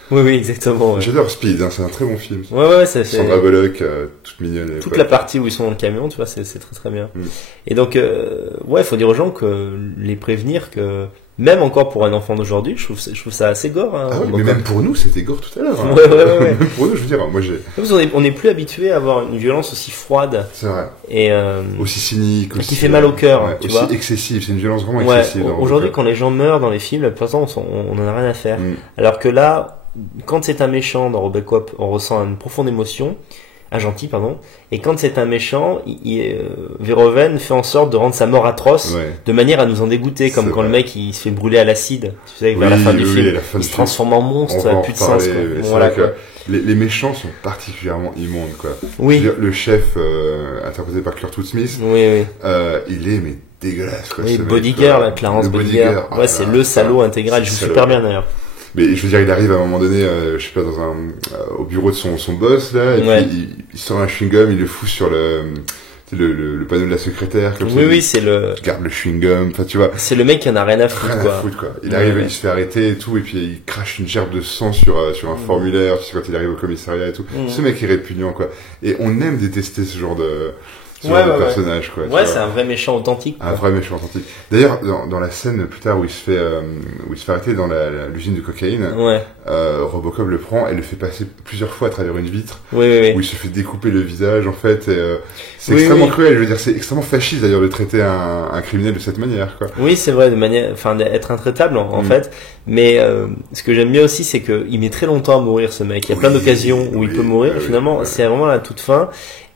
Oui, exactement. J'adore Speed, hein, c'est un très bon film. Ouais, ça fait... Sandra Bullock, toute mignonne. Toute la partie où ils sont dans le camion, tu vois, c'est très très bien. Et donc, faut dire aux gens que les prévenir que même encore pour un enfant d'aujourd'hui, je trouve ça assez gore. Hein, mais même pour nous, c'était gore tout à l'heure. Hein. Ouais. Même pour nous, je veux dire, moi j'ai. On n'est plus habitué à avoir une violence aussi froide. C'est vrai. Et aussi cynique, qui fait mal au cœur, tu vois. Aussi excessive, c'est une violence vraiment excessive. Aujourd'hui, quand les gens meurent dans les films, la plupart du temps, on en a rien à faire. Alors que là, quand c'est un méchant dans Robocop, on ressent une profonde émotion. Un gentil, pardon. Et quand c'est un méchant, Verhoeven fait en sorte de rendre sa mort atroce, de manière à nous en dégoûter, comme quand le mec il se fait brûler à l'acide, tu sais, vers la fin du film, il se transforme en monstre, ça n'a plus de sens. Voilà, quoi. Les méchants sont particulièrement immondes, quoi. Oui. Le chef, interprété par Kurtwood Smith, il est dégueulasse, quoi. Oui, Bodyguard, Clarence Bodyguard. Ouais, c'est le salaud intégral, il joue super bien d'ailleurs. Mais je veux dire, il arrive à un moment donné, je sais pas, au bureau de son boss, là, et puis il sort un chewing-gum, il le fout sur le panneau de la secrétaire, comme ça. Oui, c'est le... Il garde le chewing-gum, enfin, tu vois. C'est le mec qui en a rien à foutre, quoi. Il arrive, il se fait arrêter et tout, et puis il crache une gerbe de sang sur un formulaire, tu sais, quand il arrive au commissariat et tout. Ce mec est répugnant, quoi. Et on aime détester ce genre de personnage, quoi. Ouais, c'est un vrai méchant authentique. Un vrai méchant authentique. D'ailleurs, dans la scène plus tard où il se fait arrêter dans l'usine de cocaïne, Robocop le prend et le fait passer plusieurs fois à travers une vitre, où il se fait découper le visage en fait. C'est extrêmement cruel, je veux dire, c'est extrêmement fasciste d'ailleurs de traiter un criminel de cette manière, quoi. Oui, c'est vrai, d'être intraitable en fait. Mais ce que j'aime bien aussi, c'est que il met très longtemps à mourir, ce mec. Il y a plein d'occasions où il peut mourir. Et finalement, c'est vraiment la toute fin.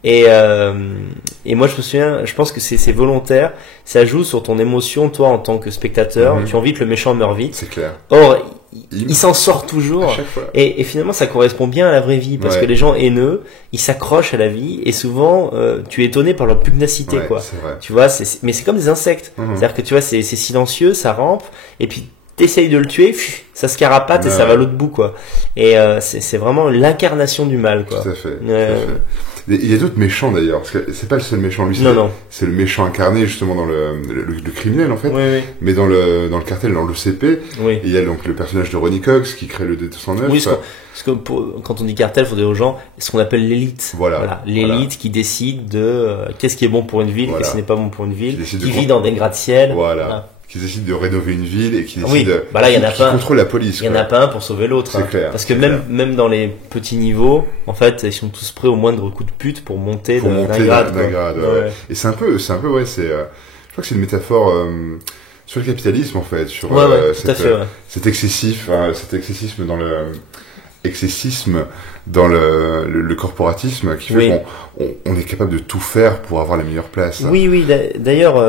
Et moi, je me souviens, je pense que c'est volontaire. Ça joue sur ton émotion, toi, en tant que spectateur. Tu as envie que le méchant meure vite. C'est clair. Or, il s'en sort toujours. À chaque fois. Et finalement, ça correspond bien à la vraie vie. Parce que les gens haineux, ils s'accrochent à la vie. Et souvent, tu es étonné par leur pugnacité, quoi. C'est vrai. Tu vois, mais c'est comme des insectes. C'est-à-dire que tu vois, c'est silencieux, ça rampe. Et puis, t'essayes de le tuer, ça se carapate et ça va à l'autre bout, quoi. Et c'est vraiment l'incarnation du mal, quoi. Tout à fait. Il y a d'autres méchants d'ailleurs, parce que c'est pas le seul méchant, lui, c'est le méchant incarné justement dans le criminel en fait, mais dans le cartel, dans l'OCP, il y a donc le personnage de Ronny Cox qui crée le D209. Oui, parce que quand on dit cartel, il faut dire aux gens ce qu'on appelle l'élite. Voilà. L'élite qui décide de qu'est-ce qui est bon pour une ville, qu'est-ce qui n'est pas bon pour une ville, qui vit dans des gratte-ciel. Voilà. Qui décide de rénover une ville et qui décide qui contrôle la police. Il y en a pas un pour sauver l'autre. C'est clair. Parce que même dans les petits niveaux, en fait, ils sont tous prêts au moindre coup de pute pour monter d'un grade. Et c'est un peu, je crois que c'est une métaphore sur le capitalisme en fait, sur cet excessisme dans le corporatisme qui fait qu'on est capable de tout faire pour avoir la meilleure place. Oui. D'ailleurs,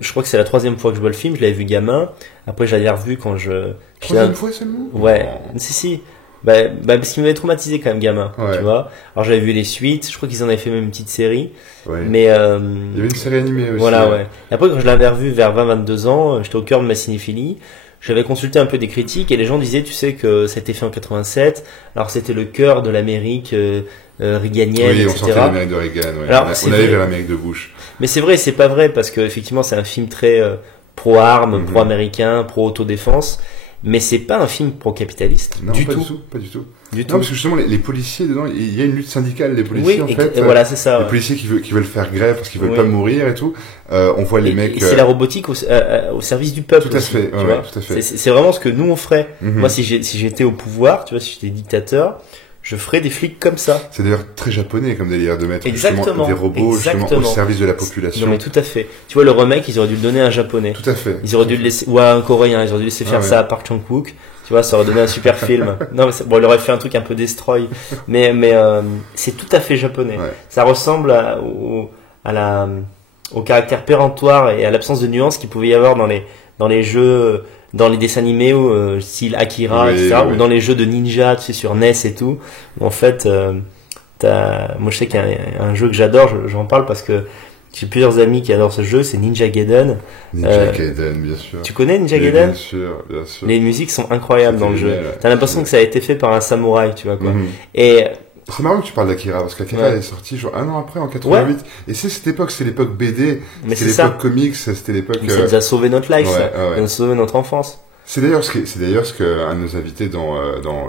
je crois que c'est la 3e fois que je vois le film. Je l'avais vu gamin. Après, je l'avais revu quand je. 3e fois seulement. Ouais. Si. Parce qu'il m'avait traumatisé quand même gamin. Tu vois. Alors j'avais vu les suites. Je crois qu'ils en avaient fait même une petite série. Mais il y avait une série animée aussi. Voilà. Et après, quand je l'avais revu vers 20-22 ans, j'étais au cœur de ma cinéphilie. J'avais consulté un peu des critiques et les gens disaient, tu sais, que ça a été fait en 87. Alors c'était le cœur de l'Amérique réganienne, etc. Oui, on sentait l'Amérique de Reagan. Alors, on allait vers l'Amérique de Bush. Mais c'est vrai, c'est pas vrai parce que effectivement, c'est un film très pro-armes, pro-américain, pro-autodéfense. Mais c'est pas un film pro-capitaliste. Non, pas du tout. Non, parce que justement, les policiers dedans, il y a une lutte syndicale des policiers, en fait. Voilà, c'est ça. Les policiers qui veulent faire grève parce qu'ils veulent pas mourir et tout. On voit les mecs. Et c'est la robotique au service du peuple. Tout à fait. Tout à fait. C'est vraiment ce que nous on ferait. Moi, si j'étais au pouvoir, tu vois, si j'étais dictateur, je ferais des flics comme ça. C'est d'ailleurs très japonais comme délire de mettre justement des robots justement au service de la population. Non mais tout à fait. Tu vois, le remake, ils auraient dû le donner à un japonais. Tout à fait. Ils auraient dû le laisser, ou à un coréen, ils auraient dû laisser faire ça à Park Chan-wook. Tu vois, ça aurait donné un super film. Non, mais il aurait fait un truc un peu destroy. Mais c'est tout à fait japonais. Ça ressemble au caractère péremptoire et à l'absence de nuances qu'il pouvait y avoir dans les jeux, dans les dessins animés style Akira, etc. Ou dans les jeux de ninja, tu sais, sur NES et tout. Où en fait, moi je sais qu'il y a un jeu que j'adore, j'en parle parce que j'ai plusieurs amis qui adorent ce jeu, c'est Ninja Gaiden. Gaiden, bien sûr. Tu connais Ninja Gaiden ? Bien sûr. Les musiques sont incroyables dans le jeu. T'as l'impression que ça a été fait par un samouraï, tu vois quoi. Et c'est marrant que tu parles d'Akira, parce qu'Akira est sorti genre un an après, en 88. Et c'est cette époque, c'est l'époque BD, c'était l'époque comics, c'était l'époque... Ça nous a sauvé notre life, ça. Ça nous a sauvé notre enfance. C'est d'ailleurs ce que un de nos invités dans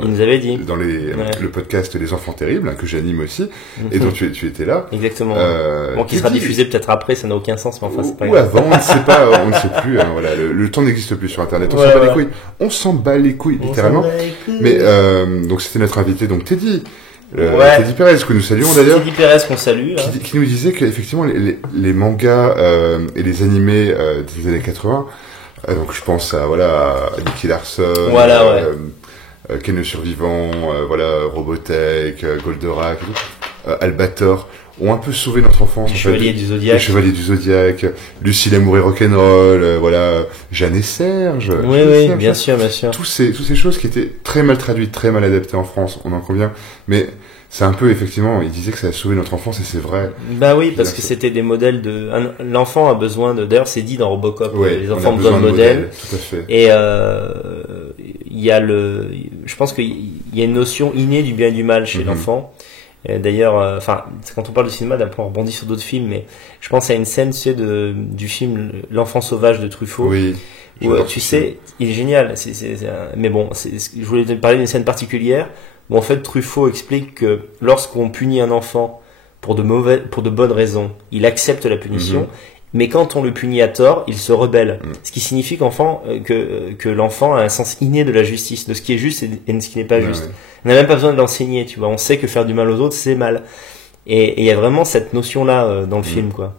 il nous avait dit dans le podcast Les Enfants Terribles que j'anime aussi et dont tu étais là. Exactement. Qui sera diffusé peut-être après, ça n'a aucun sens, mais enfin c'est pas grave. Ou avant, on ne sait plus. Voilà, le temps n'existe plus sur Internet. On s'en bat les couilles. On s'en bat les couilles littéralement. Mais donc c'était notre invité donc Teddy. Teddy Perez que nous saluons d'ailleurs. Teddy Perez qu'on salue. Qui nous disait qu'effectivement les mangas et les animés des années 80. Donc je pense à Nicky Larson, Ken le Survivant, Robotech, Goldorak, Albator ont un peu sauvé notre enfance. Les Chevaliers du Zodiac, Lucie l'amour et rock'n'roll, Jeanne et Serge. Oui, bien sûr. Toutes ces choses qui étaient très mal traduites, très mal adaptées en France, on en convient. Mais c'est un peu, effectivement, il disait que ça a sauvé notre enfance et c'est vrai. Bah oui, parce que c'était des modèles l'enfant a besoin d'ailleurs c'est dit dans Robocop, les enfants ont besoin de modèles. Tout à fait. Et, je pense qu'il y a une notion innée du bien et du mal chez l'enfant. D'ailleurs, quand on parle de cinéma, d'un point on rebondit sur d'autres films, mais je pense à une scène, tu sais, du film L'Enfant Sauvage de Truffaut. Oui. Où, tu sais, il est génial. Mais bon, je voulais te parler d'une scène particulière où en fait Truffaut explique que lorsqu'on punit un enfant pour de bonnes raisons, il accepte la punition. mais quand on le punit à tort, il se rebelle. Ce qui signifie que l'enfant a un sens inné de la justice, de ce qui est juste et de ce qui n'est pas juste. On n'a même pas besoin de l'enseigner, tu vois. On sait que faire du mal aux autres, c'est mal. Et il y a vraiment cette notion-là dans le film, quoi.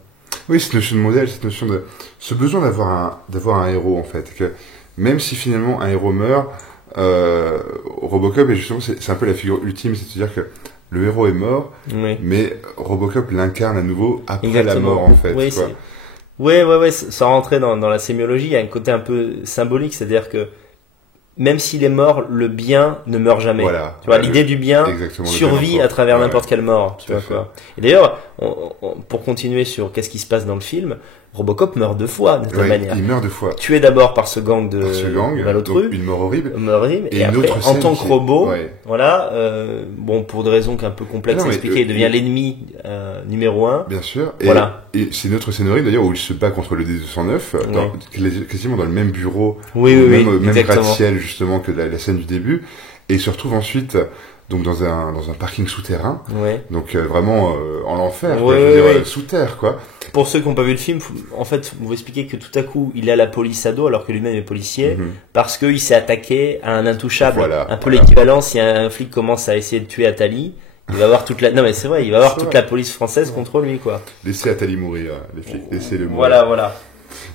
Oui, cette notion de modèle, cette notion de ce besoin d'avoir un héros, en fait. Que même si finalement un héros meurt, Robocop est justement, c'est un peu la figure ultime, c'est-à-dire que le héros est mort, mais Robocop l'incarne à nouveau après la mort, en fait. Oui, quoi. Ouais, sans rentrer dans la sémiologie, il y a un côté un peu symbolique, c'est-à-dire que même s'il est mort, le bien ne meurt jamais. Voilà. Tu vois, l'idée du bien survit à travers n'importe quelle mort. Tu vois quoi. Et d'ailleurs, pour continuer sur qu'est-ce qui se passe dans le film, Robocop meurt 2 fois de cette manière. Il meurt 2 fois. Tué d'abord par ce gang de malotru, une mort horrible. Et après, en tant que robot, voilà, pour des raisons un peu complexes à expliquer, il devient l'ennemi numéro 1. Bien sûr. Et c'est une autre scénario d'ailleurs où il se bat contre le D209, quasiment dans le même bureau, même gratte-ciel justement que la scène du début, et il se retrouve ensuite donc dans un parking souterrain, donc vraiment en enfer, sous terre quoi. Pour ceux qui n'ont pas vu le film, en fait, vous expliquez que tout à coup, il a la police à dos alors que lui-même est policier, parce qu'il s'est attaqué à un intouchable. Un peu l'équivalent, si un flic commence à essayer de tuer Attali, il va avoir toute la toute la police française contre lui, quoi. Laissez Attali mourir, les flics, laissez-le mourir. Voilà.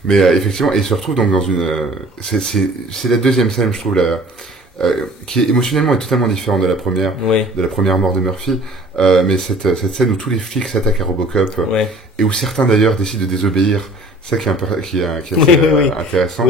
Mais effectivement, il se retrouve donc dans une, c'est la deuxième scène, je trouve, qui émotionnellement est totalement différente de la première mort de Murphy. Mais cette scène où tous les flics s'attaquent à Robocop, et où certains d'ailleurs décident de désobéir, c'est ça qui est assez intéressant.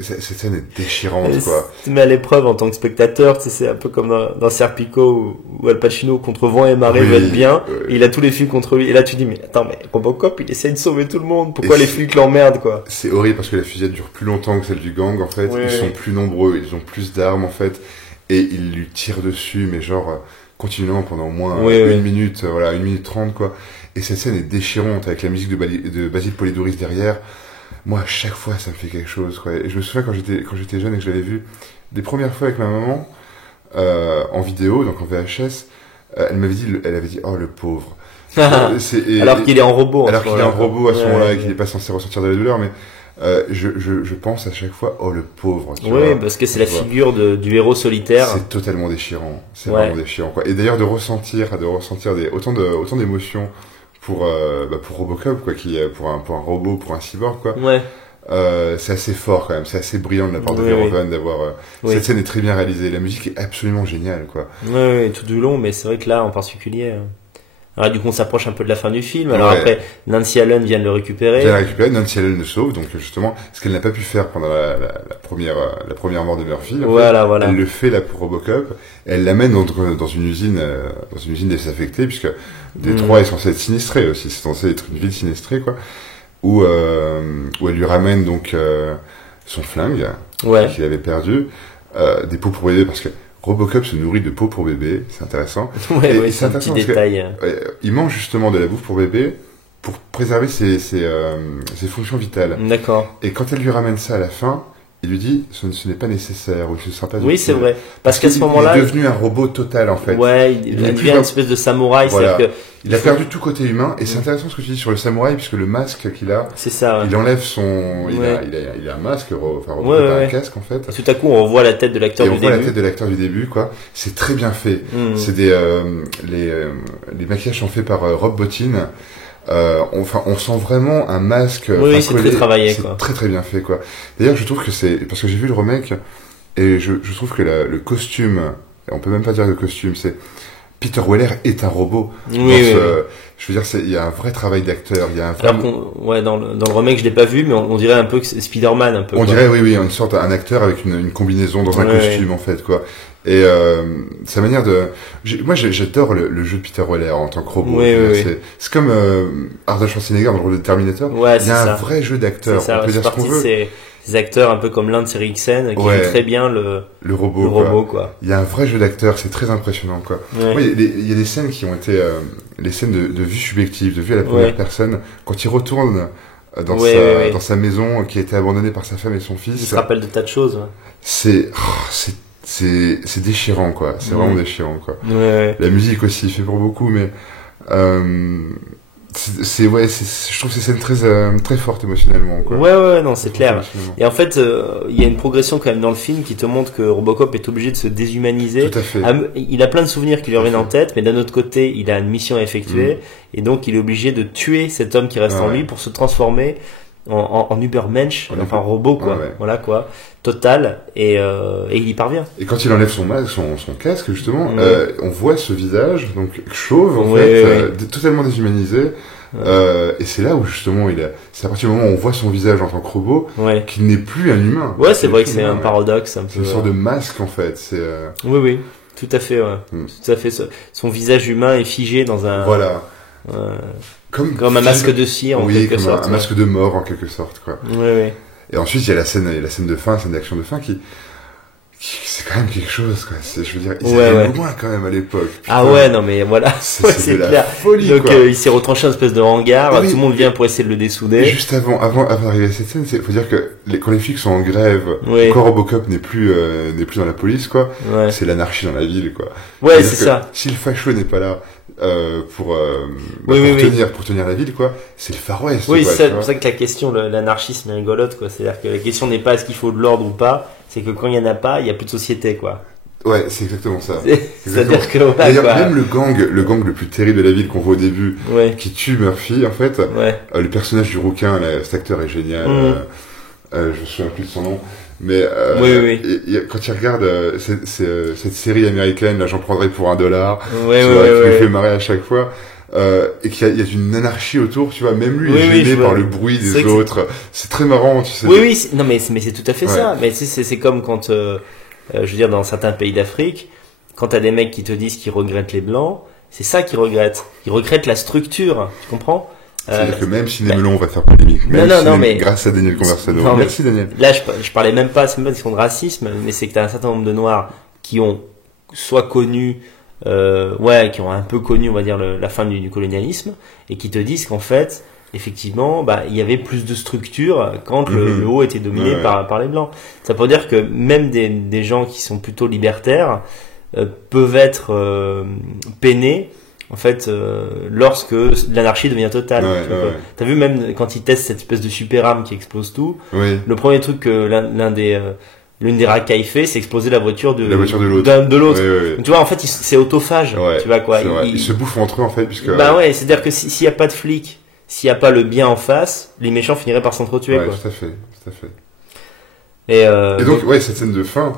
Cette scène est déchirante, quoi. Tu te mets à l'épreuve en tant que spectateur, tu sais, c'est un peu comme dans Serpico où Al Pacino contre vent et marée veut être bien, et il a tous les flics contre lui, et là tu dis, mais attends, mais Robocop, il essaie de sauver tout le monde, pourquoi les flics l'emmerdent, quoi? C'est horrible parce que la fusillade dure plus longtemps que celle du gang, en fait. Ils sont plus nombreux, ils ont plus d'armes, en fait, et ils lui tirent dessus, mais genre, continuellement pendant au moins une minute, 1 minute 30, quoi. Et cette scène est déchirante avec la musique de Basile Polidoris derrière. Moi, à chaque fois, ça me fait quelque chose, quoi. Et je me souviens quand j'étais jeune et que je l'avais vu des premières fois avec ma maman, en vidéo, donc en VHS, elle avait dit, oh, le pauvre. Alors qu'il est en robot. Alors qu'il est en robot à ce moment-là et qu'il n'est pas censé ressentir de la douleur, mais je pense à chaque fois, oh le pauvre. Parce que c'est la figure du héros solitaire. C'est totalement déchirant. C'est vraiment déchirant, quoi. Et d'ailleurs de ressentir autant d'émotions pour Robocop, quoi, pour un robot, pour un cyborg, quoi. C'est assez fort quand même, c'est assez brillant de la part de Verhoeven d'avoir. Cette scène est très bien réalisée, la musique est absolument géniale, quoi. Tout du long, mais c'est vrai que là en particulier. Alors, du coup, on s'approche un peu de la fin du film. Alors après, Nancy Allen vient de le récupérer. Nancy Allen le sauve, donc justement, ce qu'elle n'a pas pu faire pendant la première mort de Murphy. Voilà. Elle le fait là pour Robocop. Elle l'amène dans une usine désaffectée, puisque Détroit est censé être sinistré aussi. C'est censé être une ville sinistrée, quoi. Où elle lui ramène donc son flingue qu'il avait perdu, des pots pour bébé, parce que Robocop se nourrit de peaux pour bébé, c'est intéressant. C'est un petit détail. Il mange justement de la bouffe pour bébé pour préserver ses fonctions vitales. D'accord. Et quand elle lui ramène ça à la fin, il lui dit ce n'est pas nécessaire ou ce ne sera pas utile. Oui, c'est vrai. Parce qu'à ce moment-là, il est devenu un robot total en fait. Il devient une espèce de samouraï. Voilà. Il a perdu tout côté humain et c'est intéressant ce que tu dis sur le samouraï puisque le masque qu'il a, c'est ça. Il enlève son, il a un masque, Robocop a un casque en fait. Et tout à coup, on revoit la tête de l'acteur du début. On voit la tête de l'acteur du début, quoi. C'est très bien fait. C'est les maquillages sont faits par Rob Bottin. On sent vraiment un masque. C'est très travaillé, quoi. C'est très très bien fait, quoi. D'ailleurs, je trouve que parce que j'ai vu le remake et je trouve que le costume, on peut même pas dire le costume, c'est Peter Weller est un robot. Je veux dire, il y a un vrai travail d'acteur. Il y a un vrai... dans le remake, je l'ai pas vu, mais on dirait un peu que c'est Spider-Man, un peu. On dirait, une sorte, un acteur avec une combinaison dans un costume, en fait, quoi. Et sa manière de... Moi, j'adore le jeu de Peter Weller en tant que robot. C'est comme Arnold Schwarzenegger dans le rôle de Terminator. Il y a un vrai jeu d'acteur. On peut dire ce qu'on veut. Ces acteurs un peu comme l'un de Eriksen qui joue très bien le robot, quoi. Il y a un vrai jeu d'acteur, c'est très impressionnant, quoi. Il y a des scènes qui ont été les scènes de vue subjective, de vue à la première personne, quand il retourne dans sa maison qui a été abandonnée par sa femme et son fils. Il se rappelle de tas de choses. C'est déchirant, quoi. C'est vraiment déchirant, quoi. La musique aussi fait pour beaucoup, mais je trouve ces scènes très fortes émotionnellement, quoi. Ouais, non, c'est clair. Et en fait, il y a une progression quand même dans le film qui te montre que Robocop est obligé de se déshumaniser. Tout à fait. Il a plein de souvenirs qui lui reviennent en tête, mais d'un autre côté, il a une mission à effectuer, et donc il est obligé de tuer cet homme qui reste en lui pour se transformer en Übermensch, enfin robot, quoi. Voilà, quoi. Total, et il y parvient. Et quand il enlève son masque, son casque, justement, on voit ce visage, donc chauve, en fait, totalement déshumanisé. Et c'est là où justement c'est à partir du moment où on voit son visage en tant que robot qu'il n'est plus un humain. Ouais, c'est vrai que c'est un paradoxe un peu. C'est une sorte de masque en fait. Oui, tout à fait. Tout à fait. Son visage humain est figé dans un. Voilà. Comme un masque de cire en quelque sorte. Un masque de mort en quelque sorte, quoi. Oui. Et ensuite il y a la scène de fin, la scène d'action de fin qui c'est quand même quelque chose, quoi. Je veux dire, ils étaient loin quand même à l'époque. Ah ouais, non mais voilà, c'est clair. Folie, donc quoi. Il s'est retranché en espèce de hangar, tout le monde vient pour essayer de le dessouder. Et juste avant d'arriver à cette scène, faut dire que quand les flics sont en grève, quand Robocop n'est plus dans la police, quoi, c'est l'anarchie dans la ville, quoi. Ouais, c'est ça. Si le facho n'est pas là pour tenir la ville, quoi, c'est le Far West. Oui, c'est pour ça que la question, l'anarchisme est rigolote, quoi. C'est-à-dire que la question n'est pas est-ce qu'il faut de l'ordre ou pas, c'est que quand il y en a pas, il y a plus de société, quoi. Ouais, c'est exactement ça. C'est-à-dire que d'ailleurs, même le gang le plus terrible de la ville qu'on voit au début, qui tue Murphy, en fait, le personnage du rouquin, là, cet acteur est génial. Je me souviens plus de son nom. Mais quand tu regardes cette série américaine, là, j'en prendrais pour $1, qui me fait marrer à chaque fois, et qu'il y a une anarchie autour, tu vois, même lui est gêné par le bruit des autres. C'est très marrant, tu sais. Non mais c'est tout à fait ça. Mais c'est comme quand je veux dire, dans certains pays d'Afrique, quand t'as des mecs qui te disent qu'ils regrettent les blancs, c'est ça qu'ils regrettent. Ils regrettent la structure, tu comprends? C'est-à-dire que même si Melon va faire polémique, mais grâce à Daniel Conversano. Merci Daniel. Là, je parlais même pas, c'est même pas une question de racisme, mais c'est que t'as un certain nombre de Noirs qui ont soit connu, qui ont un peu connu, on va dire, la fin du colonialisme, et qui te disent qu'en fait, effectivement, il y avait plus de structure quand le haut était dominé par les blancs. Ça peut dire que même des gens qui sont plutôt libertaires peuvent être peinés en fait lorsque l'anarchie devient totale. T'as vu même quand ils testent cette espèce de super arme qui explose tout, le premier truc que l'une des racailles fait, c'est exploser la voiture de l'autre. Donc, tu vois, en fait, c'est autophage. Tu vois quoi. Ils se bouffent entre eux en fait, puisque. C'est-à-dire que s'il y a pas de flics, s'il y a pas le bien en face, les méchants finiraient par s'entretuer. Ouais, tout à fait. Et donc, cette scène de fin.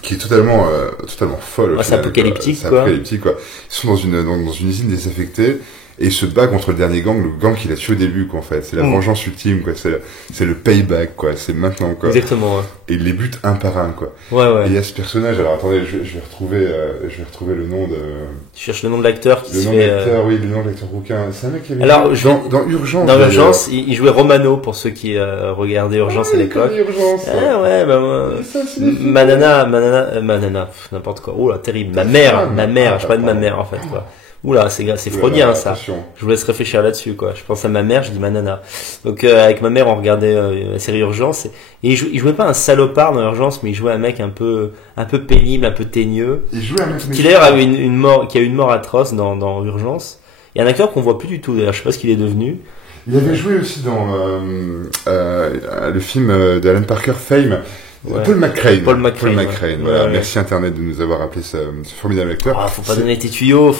Qui est totalement folle. C'est apocalyptique, quoi. C'est apocalyptique, quoi. Ils sont dans une usine désaffectée. Et il se bat contre le dernier gang, le gang qu'il a tué au début, quoi, en fait. C'est la vengeance ultime, quoi. C'est le payback, quoi. C'est maintenant, quoi. Exactement, Et il les bute un par un, quoi. Et il y a ce personnage, alors attendez, je vais retrouver le nom de... Tu cherches le nom de l'acteur qui se fait... le nom de l'acteur rouquin. C'est un mec qui avait... Alors, dans Urgence. Dans Urgence, il jouait Romano, pour ceux qui regardaient Urgence à l'époque. Urgence. Manana, n'importe quoi. Oh là, terrible. Ma mère, je parle de ma mère, en fait, quoi. Oula, c'est freudien, ça. Je vous laisse réfléchir là-dessus, quoi. Je pense à ma mère, je dis ma nana. Donc, avec ma mère, on regardait la série Urgence. Et il jouait pas un salopard dans Urgence, mais il jouait un mec un peu pénible, un peu teigneux. Il jouait un mec qui d'ailleurs a eu une mort atroce dans Urgence. Il y a un acteur qu'on voit plus du tout, d'ailleurs. Je sais pas ce qu'il est devenu. Il avait joué aussi dans le film d'Alan Parker, Fame. Paul McCrane. Voilà. Merci Internet de nous avoir appelé ce formidable acteur. Faut pas donner tes tuyaux,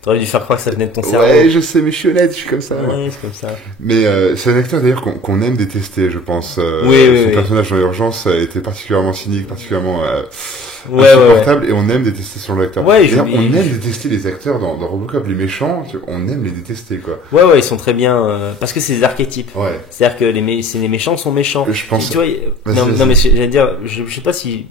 t'aurais dû faire croire que ça venait de ton cerveau. Ouais, je sais, mais je suis honnête, je suis comme ça. Ouais, c'est comme ça. Mais c'est un acteur d'ailleurs qu'on aime détester, je pense. Son personnage dans Urgence était particulièrement cynique, particulièrement insupportable, et on aime détester son acteur. D'ailleurs, on aime détester les acteurs dans Robocop, les méchants, on aime les détester, quoi. Ils sont très bien, parce que c'est des archétypes. C'est-à-dire que les méchants sont méchants. Je pense. Tu vois, non, mais j'allais dire, je sais pas si,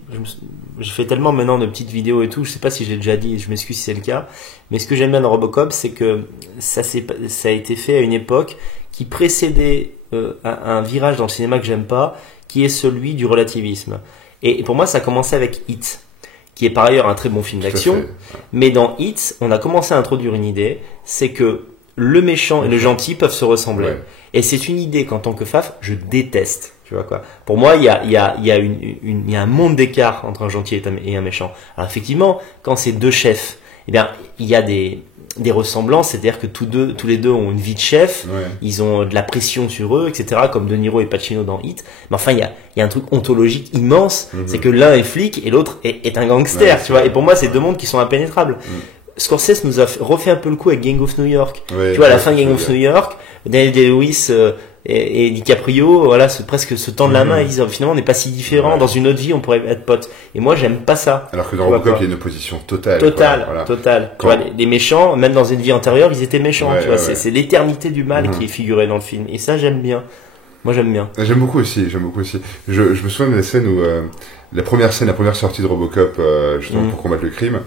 je fais tellement maintenant de petites vidéos et tout, je sais pas si j'ai déjà dit, je m'excuse si c'est le cas, mais ce que j'aime bien dans Robocop, c'est que ça a été fait à une époque qui précédait un virage dans le cinéma que j'aime pas, qui est celui du relativisme. Et pour moi, ça a commencé avec Hit, qui est par ailleurs un très bon film d'action. Mais dans Hit, on a commencé à introduire une idée, c'est que le méchant et le gentil peuvent se ressembler. Et c'est une idée qu'en tant que faf, je déteste. Tu vois quoi. Pour moi, il y a un monde d'écart entre un gentil et un méchant. Alors effectivement, quand c'est deux chefs, eh bien, il y a des des ressemblances, c'est-à-dire que tous les deux ont une vie de chef, Ouais. ils ont de la pression sur eux, etc., comme De Niro et Pacino dans Hit. Mais enfin, il y a un truc ontologique immense, c'est que l'un est flic et l'autre est un gangster, tu vois. Et pour moi, c'est deux mondes qui sont impénétrables. Scorsese nous a refait un peu le coup avec Gang of New York. Ouais, tu vois, à la fin de Gang of New York, Daniel Day-Lewis et DiCaprio, voilà, presque se tendent la main et disent finalement on n'est pas si différents. Dans une autre vie, on pourrait être potes. Et moi, j'aime pas ça. Alors que dans Robocop, il y a une opposition totale. Totale. Tu vois, Quand... les méchants, même dans une vie antérieure, ils étaient méchants. Ouais, tu vois, ouais. c'est l'éternité du mal qui est figurée dans le film. Et ça, j'aime bien. Moi, j'aime bien. J'aime beaucoup aussi. Je me souviens de la scène où la première sortie de Robocop, justement pour combattre le crime.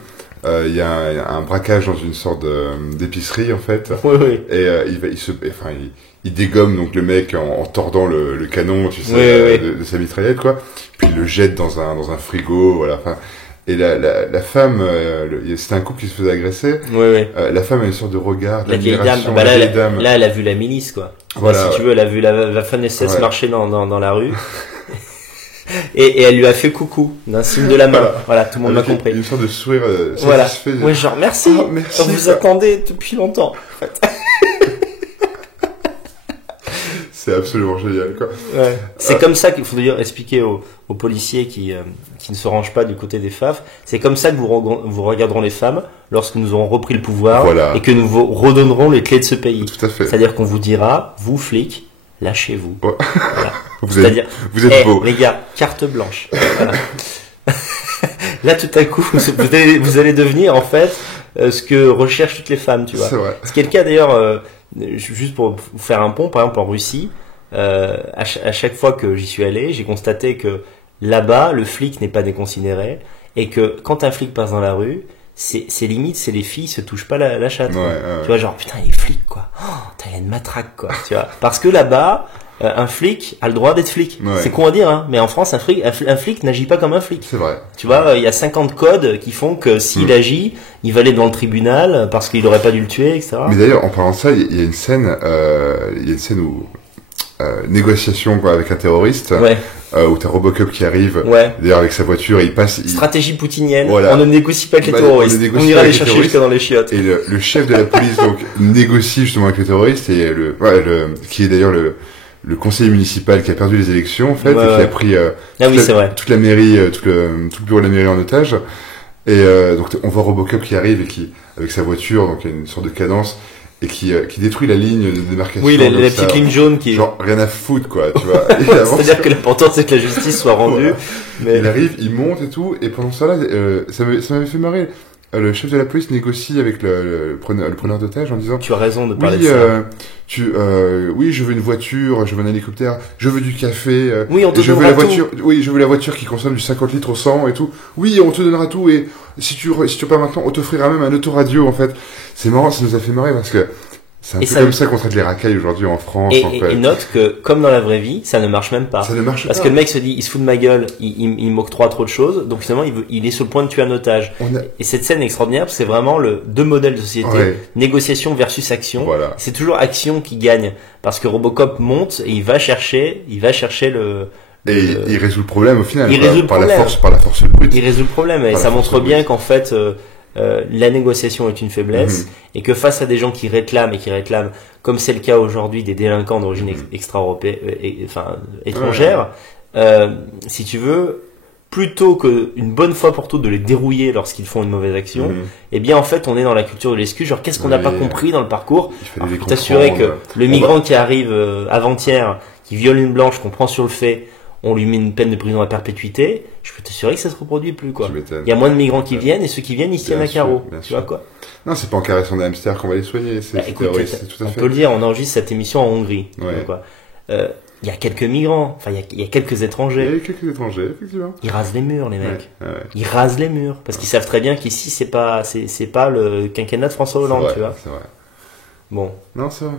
Il y a un braquage dans une sorte d'épicerie en fait. Oui. Et il dégomme donc le mec en tordant le canon, tu sais, de sa mitraillette quoi. Puis il le jette dans un frigo, voilà. Enfin, et la femme, c'était un couple qui se faisait agresser. Oui. La femme a une sorte de regard, La vieille dame. Là, elle a vu la milice quoi. Voilà. Si tu veux, elle a vu la FNSS marcher dans la rue. Et elle lui a fait coucou d'un signe de la main. Voilà, tout le monde m'a compris. Une sorte de sourire satisfait. Ouais, genre merci. Merci. On vous attendait depuis longtemps. En fait. C'est absolument génial, quoi. Ouais. C'est comme ça qu'il faut dire expliquer aux policiers qui ne se rangent pas du côté des FAF. C'est comme ça que vous regarderont les femmes lorsque nous aurons repris le pouvoir et que nous vous redonnerons les clés de ce pays. Tout à fait. C'est-à-dire qu'on vous dira, vous flics, lâchez-vous. Ouais. Voilà. Vous êtes beaux. Les gars, carte blanche. Voilà. Là, tout à coup, vous allez devenir en fait ce que recherchent toutes les femmes, tu vois. C'est vrai. Ce qui est le cas d'ailleurs, juste pour vous faire un pont, par exemple en Russie, à chaque fois que j'y suis allé, j'ai constaté que là-bas, le flic n'est pas déconsidéré et que quand un flic passe dans la rue, c'est limite, c'est les filles se touchent pas la chatte. Ouais. Tu vois, genre putain, il est flic quoi. Il y a une matraque quoi. Tu vois, parce que là-bas. Un flic a le droit d'être flic. Ouais. C'est con à dire, hein, mais en France, un flic n'agit pas comme un flic. C'est vrai. Tu vois, il y a 50 codes qui font que s'il agit, il va aller dans le tribunal parce qu'il aurait pas dû le tuer, etc. Mais d'ailleurs, en parlant de ça, il y a une scène où négociation quoi avec un terroriste, où t'as Robocop qui arrive, d'ailleurs avec sa voiture, il passe. Stratégie poutinienne. Voilà. On ne négocie pas avec les terroristes. On ira les chercher jusqu'à dans les chiottes. Et le chef de la police donc négocie justement avec les terroristes et qui est d'ailleurs le conseiller municipal qui a perdu les élections en fait et qui a pris toute la mairie, tout le bureau de la mairie en otage. Et donc on voit Robocop qui arrive et qui avec sa voiture, donc il y a une sorte de cadence et qui détruit la ligne de démarcation. Oui, la petite ligne jaune qui genre rien à foutre quoi, tu vois. C'est-à-dire que l'important c'est que la justice soit rendue. Voilà. Mais... Il arrive, il monte et tout, et pendant ça là, ça m'avait fait marrer. Le chef de la police négocie avec le preneur d'otage en disant tu as raison de parler de ça. Oui, je veux une voiture, je veux un hélicoptère, je veux du café. Oui, on te donnera la voiture. Oui, je veux la voiture qui consomme du 50 litres au 100 et tout. Oui, on te donnera tout et si tu pas maintenant, on t'offrira même un autoradio en fait. C'est marrant, ça nous a fait marrer parce que c'est un peu comme ça qu'on traite les racailles aujourd'hui en France. Et note que, comme dans la vraie vie, ça ne marche même pas. Ça ne marche pas. Parce que le mec se dit, il se fout de ma gueule, il m'octroie trop de choses, donc finalement, il est sur le point de tuer un otage. Et cette scène est extraordinaire, parce que c'est vraiment deux modèles de société. Négociation versus action. Voilà. C'est toujours action qui gagne. Parce que Robocop monte et il va chercher il résout le problème au final. Par la force brute. Il résout le problème. Et ça montre bien qu'en fait, la négociation est une faiblesse et que face à des gens qui réclament comme c'est le cas aujourd'hui des délinquants d'origine extra-européenne, étrangère, si tu veux, plutôt que une bonne fois pour toutes de les dérouiller lorsqu'ils font une mauvaise action, eh bien en fait on est dans la culture de l'excuse, genre qu'est-ce qu'on n'a pas compris dans le parcours. Je peux t'assurer que le migrant qui arrive avant-hier, qui viole une blanche, qu'on prend sur le fait, on lui met une peine de prison à perpétuité, je peux t'assurer que ça se reproduit plus, quoi. Il y a moins de migrants qui viennent, et ceux qui viennent, ils se tiennent à carreau. Tu vois, quoi. Non, c'est pas en caressant des hamsters qu'on va les soigner, c'est terroriste, tout à fait. On peut le dire, on enregistre cette émission en Hongrie. Ouais. Quoi. Il y a quelques migrants, enfin, il y a quelques étrangers. Il y a quelques étrangers, effectivement. Ils rasent les murs, les mecs. Ouais. Ils rasent les murs, parce qu'ils savent très bien qu'ici, c'est pas le quinquennat de François Hollande, tu vois. C'est vrai. Bon. Non, c'est vrai.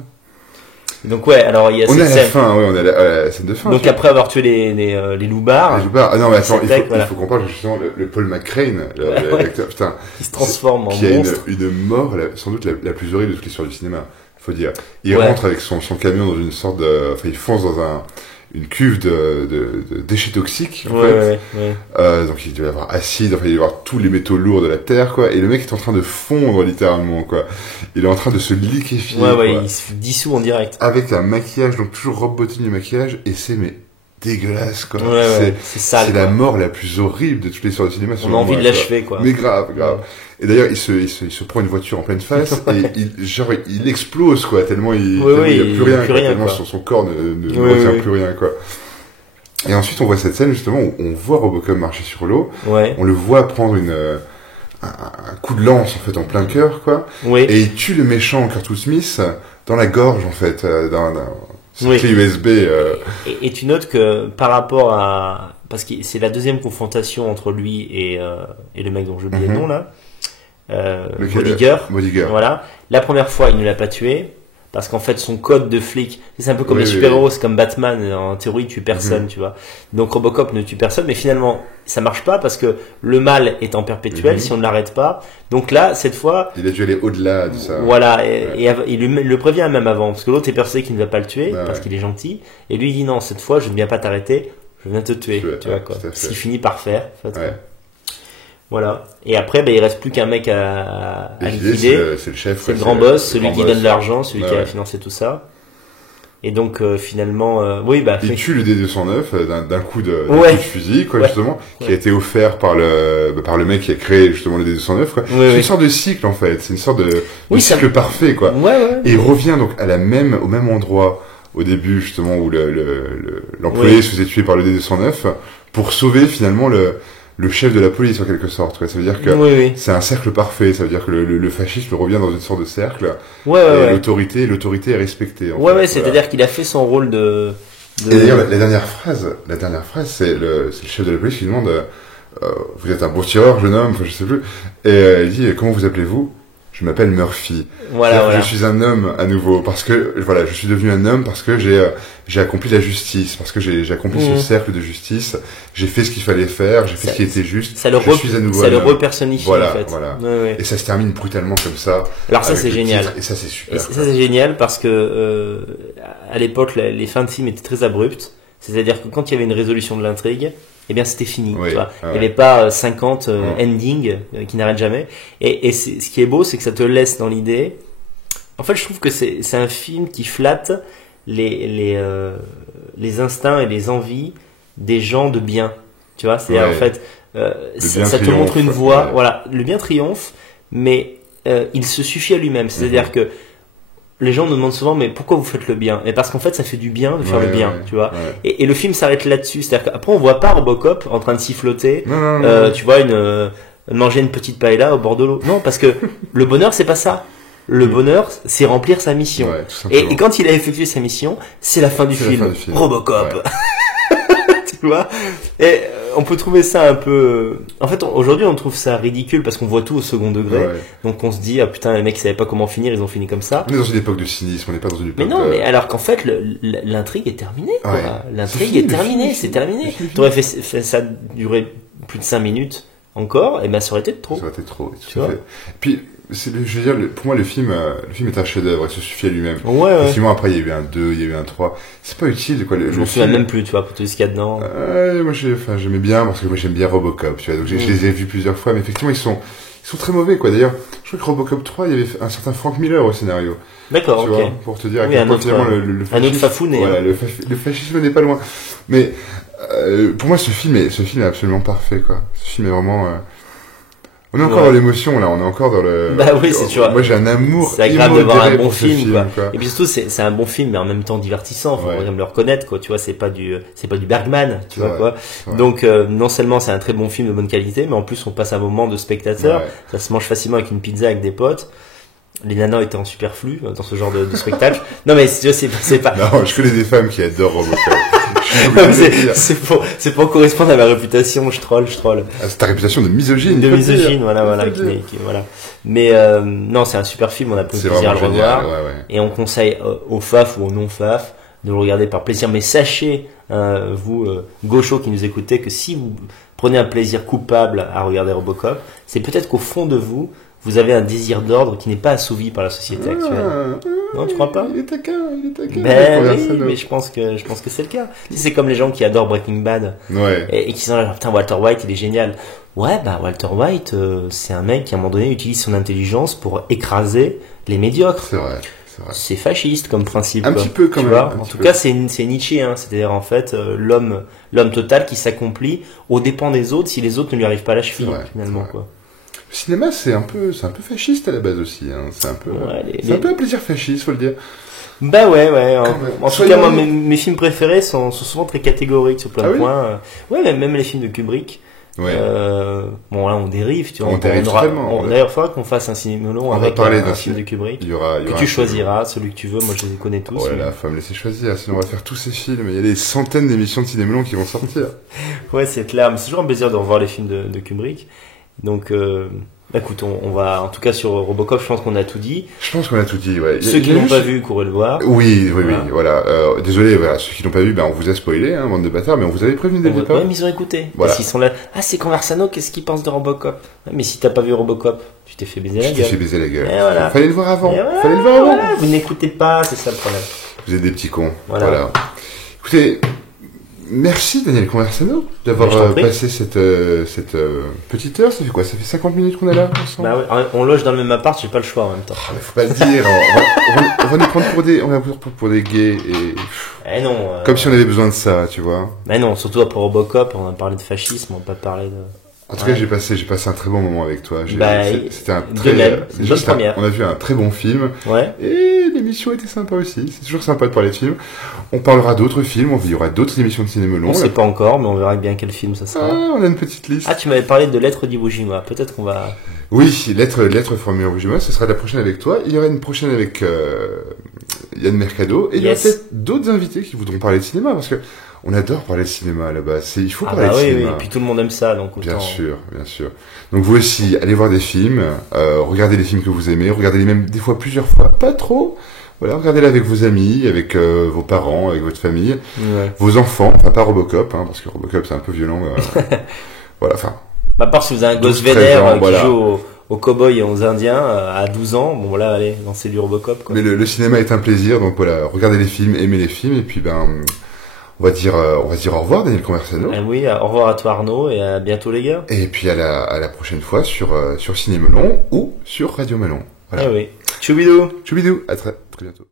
Donc alors il y a cette scène. On est à la scène de fin. Donc après avoir tué les loupards. Les loupards. Ah non, mais attends, il faut qu'on parle justement le Paul McCrane, l'acteur, putain. Qui se transforme en monstre. Qui a une mort, sans doute la plus horrible de toute l'histoire du cinéma. Faut dire. Il rentre avec son camion dans une sorte de, enfin, il fonce dans une cuve de déchets toxiques. En fait. Donc il devait y avoir acide, enfin il devait y avoir tous les métaux lourds de la terre, quoi. Et le mec est en train de fondre littéralement, quoi. Il est en train de se liquéfier. Il se dissout en direct. Avec un maquillage, donc toujours robe bottine et maquillage, et c'est dégueulasse, quoi. C'est sale. C'est la mort la plus horrible de toute l'histoire du cinéma. On a envie de l'achever, quoi. Mais grave. Et d'ailleurs, il se prend une voiture en pleine face et il explose, quoi, tellement il n'y a plus rien, tellement son corps ne retient plus rien, quoi. Et ensuite, on voit cette scène, justement, où on voit Robocop marcher sur l'eau. On le voit prendre un coup de lance, en fait, en plein cœur, quoi. Et il tue le méchant Kurtwood Smith dans la gorge, en fait, c'est clé USB. Et tu notes que par rapport à... Parce que c'est la deuxième confrontation entre lui et le mec dont j'ai oublié le nom, là. Bodiger. Voilà. La première fois, il ne l'a pas tué. Parce qu'en fait, son code de flic, c'est un peu comme les super-héros, c'est comme Batman, en théorie, il tue personne, tu vois. Donc Robocop ne tue personne, mais finalement, ça marche pas parce que le mal est en perpétuel si on ne l'arrête pas. Donc là, cette fois... Il a dû aller au-delà de ça. Voilà, et il le prévient même avant, parce que l'autre est persuadé qu'il ne va pas le tuer, parce qu'il est gentil. Et lui, il dit non, cette fois, je ne viens pas t'arrêter, je viens te tuer, tu vois, quoi. Ce qu'il finit par faire, en fait. Voilà. Et après, il reste plus qu'un mec à liquider. C'est le chef. C'est le grand boss, celui qui donne l'argent, celui qui a financé tout ça. Et donc, finalement, il tue le D209 d'un coup de fusil, quoi, justement, qui a été offert par le mec qui a créé, justement, le D209, quoi. C'est une sorte de cycle, en fait. C'est une sorte de cycle parfait, quoi. Et il revient donc au même endroit, au début, justement, où l'employé se faisait tuer par le D209, pour sauver, finalement, le chef de la police en quelque sorte, quoi. Ça veut dire que c'est un cercle parfait, ça veut dire que le fascisme revient dans une sorte de cercle et l'autorité est respectée. C'est-à-dire qu'il a fait son rôle de... Et d'ailleurs la dernière phrase c'est le chef de la police qui demande vous êtes un bon tireur jeune homme, enfin je sais plus, et il dit comment vous appelez-vous? Je m'appelle Murphy. Je suis un homme à nouveau parce que je suis devenu un homme parce que j'ai accompli la justice, parce que j'ai accompli ce cercle de justice. J'ai fait ce qu'il fallait faire, j'ai fait ce qui était juste. Ça le repersonnifie, en fait. Et ça se termine brutalement comme ça. Alors ça c'est génial. Et ça c'est super. Et ça c'est génial parce que à l'époque les fins de film étaient très abruptes. C'est-à-dire que quand il y avait une résolution de l'intrigue, eh bien c'était fini. Tu vois. Il n'y avait pas 50 endings qui n'arrêtent jamais. Et ce qui est beau, c'est que ça te laisse dans l'idée. En fait, je trouve que c'est un film qui flatte les instincts et les envies des gens de bien. Tu vois, c'est-à-dire en fait, ça te montre une voie. Voilà, le bien triomphe, mais il se suffit à lui-même. C'est-à-dire que les gens nous demandent souvent, mais pourquoi vous faites le bien? Et parce qu'en fait, ça fait du bien de faire le bien, tu vois. Et le film s'arrête là-dessus. C'est-à-dire qu'après, on voit pas Robocop en train de siffloter, tu vois, manger une petite paella au bord de l'eau. Non, parce que le bonheur, c'est pas ça. Le bonheur, c'est remplir sa mission. Et quand il a effectué sa mission, c'est la fin du film. Robocop. Tu vois. Et on peut trouver ça un peu... En fait, aujourd'hui, on trouve ça ridicule parce qu'on voit tout au second degré. Donc on se dit, ah putain, les mecs, ils savaient pas comment finir, ils ont fini comme ça. On est dans une époque de cynisme, on n'est pas dans une époque... Mais non, mais alors qu'en fait, l'intrigue est terminée, quoi. L'intrigue est terminée, c'est terminé. T'aurais fait ça durer plus de 5 minutes encore, et ben ça aurait été trop. Ça aurait été trop, tout à fait. Puis, je veux dire, pour moi, le film est un chef-d'œuvre, il se suffit à lui-même. Effectivement, après, il y a eu un 2, il y a eu un 3. C'est pas utile, quoi. Je m'en souviens même plus, tu vois, pour tout ce qu'il y a dedans. Moi, j'aimais bien, parce que moi, j'aime bien Robocop, tu vois. Donc, je les ai vus plusieurs fois, mais effectivement, ils sont très mauvais, quoi. D'ailleurs, je crois que Robocop 3, il y avait un certain Frank Miller au scénario. D'accord, tu vois, pour te dire à quel point, finalement, le fascisme, un autre fafounet. Voilà, le fascisme n'est pas loin. Mais, pour moi, ce film est absolument parfait, quoi. Ce film est vraiment, on est encore dans l'émotion, là, on est encore dans le... Bah oui, c'est sûr. Moi, j'ai un amour. C'est agréable de voir un bon film, quoi. Et puis surtout, c'est un bon film, mais en même temps divertissant. Faut quand même le reconnaître, quoi. Tu vois, c'est pas du Bergman, tu vois, quoi. Donc, non seulement c'est un très bon film de bonne qualité, mais en plus, on passe un moment de spectateur. Ça se mange facilement avec une pizza, avec des potes. Les nanas étaient en superflu dans ce genre de spectacle. Non, mais c'est pas... Non, je connais des femmes qui adorent Robocop. C'est pour correspondre à ma réputation, je troll. Ah, c'est ta réputation de misogyne. De misogyne, voilà. Voilà. Mais non, c'est un super film, on a pris plaisir à le revoir. Et on conseille aux faf ou aux non-faf de le regarder par plaisir. Mais sachez, vous, gauchos qui nous écoutez, que si vous prenez un plaisir coupable à regarder Robocop, c'est peut-être qu'au fond de vous, vous avez un désir d'ordre qui n'est pas assouvi par la société actuelle. Non, tu crois pas? Il est taquin. Oui, mais je pense que c'est le cas. C'est comme les gens qui adorent Breaking Bad. Ouais. Et qui sont là, putain, Walter White, il est génial. Ouais, bah, Walter White, c'est un mec qui, à un moment donné, utilise son intelligence pour écraser les médiocres. C'est vrai. C'est fasciste comme principe. Un petit peu quand même. En tout cas, c'est Nietzsche, hein. C'est-à-dire, en fait, l'homme total qui s'accomplit aux dépens des autres si les autres ne lui arrivent pas à la cheville, finalement, quoi. Le cinéma, c'est un peu fasciste à la base aussi, hein. C'est un peu un plaisir fasciste, faut le dire. Bah ouais. En tout cas, moi, mes films préférés sont souvent très catégoriques sur plein de points. Ouais, même les films de Kubrick. Ouais. Bon, là, on dérive, tu vois. On dérive totalement. D'ailleurs, il faudra qu'on fasse un cinéma avec un film de Kubrick. Il y aura que tu choisiras, celui que tu veux. Moi, je les connais tous. Oh là là, faut me laisser choisir. Sinon, on va faire tous ces films. Il y a des centaines d'émissions de cinéma qui vont sortir. Ouais, c'est clair. Mais c'est toujours un plaisir de revoir les films de Kubrick. Donc, écoute, on va, en tout cas, sur Robocop, je pense qu'on a tout dit. Je pense qu'on a tout dit, ouais. Ceux qui n'ont pas vu, courez le voir. Oui, voilà. Désolé, voilà, ceux qui n'ont pas vu, on vous a spoilé, hein, bande de bâtards, mais on vous avait prévenu dès le départ. Ouais, mais ils ont écouté. Voilà. Parce qu'ils sont là. Ah, c'est Conversano, qu'est-ce qu'ils pensent de Robocop? Ouais, mais si t'as pas vu Robocop, tu t'es fait baiser la gueule. Et voilà. Fallait le voir avant. Voilà. Vous n'écoutez pas, c'est ça le problème. Vous êtes des petits cons. Voilà. Écoutez, merci Daniel Conversano d'avoir passé cette petite heure. Ça fait quoi? Ça fait 50 minutes qu'on est là ensemble. Bah ouais, on loge dans le même appart, j'ai pas le choix en même temps. Faut pas le dire. On va nous prendre pour des gays et non. Comme si on avait besoin de ça, tu vois. Mais non, surtout après Robocop, on a parlé de fascisme, on va pas parler de. En tout cas, j'ai passé un très bon moment avec toi. C'était un première. On a vu un très bon film. Ouais. Et l'émission était sympa aussi. C'est toujours sympa de parler de films. On parlera d'autres films. Il y aura d'autres émissions de cinéma long. On sait pas encore, mais on verra bien quel film ça sera. On a une petite liste. Ah, tu m'avais parlé de Lettres d'Iwo Jima. Peut-être qu'on va. Oui, Lettres from Iwo Jima. Ce sera la prochaine avec toi. Il y aura une prochaine avec Yann Mercado. Et il y aura peut-être d'autres invités qui voudront parler de cinéma parce que on adore parler de cinéma à la base. Il faut parler de cinéma. Oui, et puis tout le monde aime ça, donc autant. Bien sûr. Donc vous aussi, allez voir des films, regardez les films que vous aimez, regardez-les même des fois plusieurs fois, pas trop. Voilà, regardez-les avec vos amis, avec vos parents, avec votre famille, vos enfants. Enfin, pas Robocop, hein, parce que Robocop c'est un peu violent. Voilà, enfin. À part si vous avez un gosse vénère qui joue aux cow-boys et aux indiens à 12 ans, bon là, allez, lancez du Robocop, quoi. Mais le cinéma est un plaisir, donc voilà, regardez les films, aimez les films, et puis on va dire au revoir, Daniel Conversano. Oui, au revoir à toi Arnaud, et à bientôt les gars. Et puis à la prochaine fois sur Ciné Melon ou sur Radio Melon. Voilà. Ah oui. Tchoubidou. À très bientôt.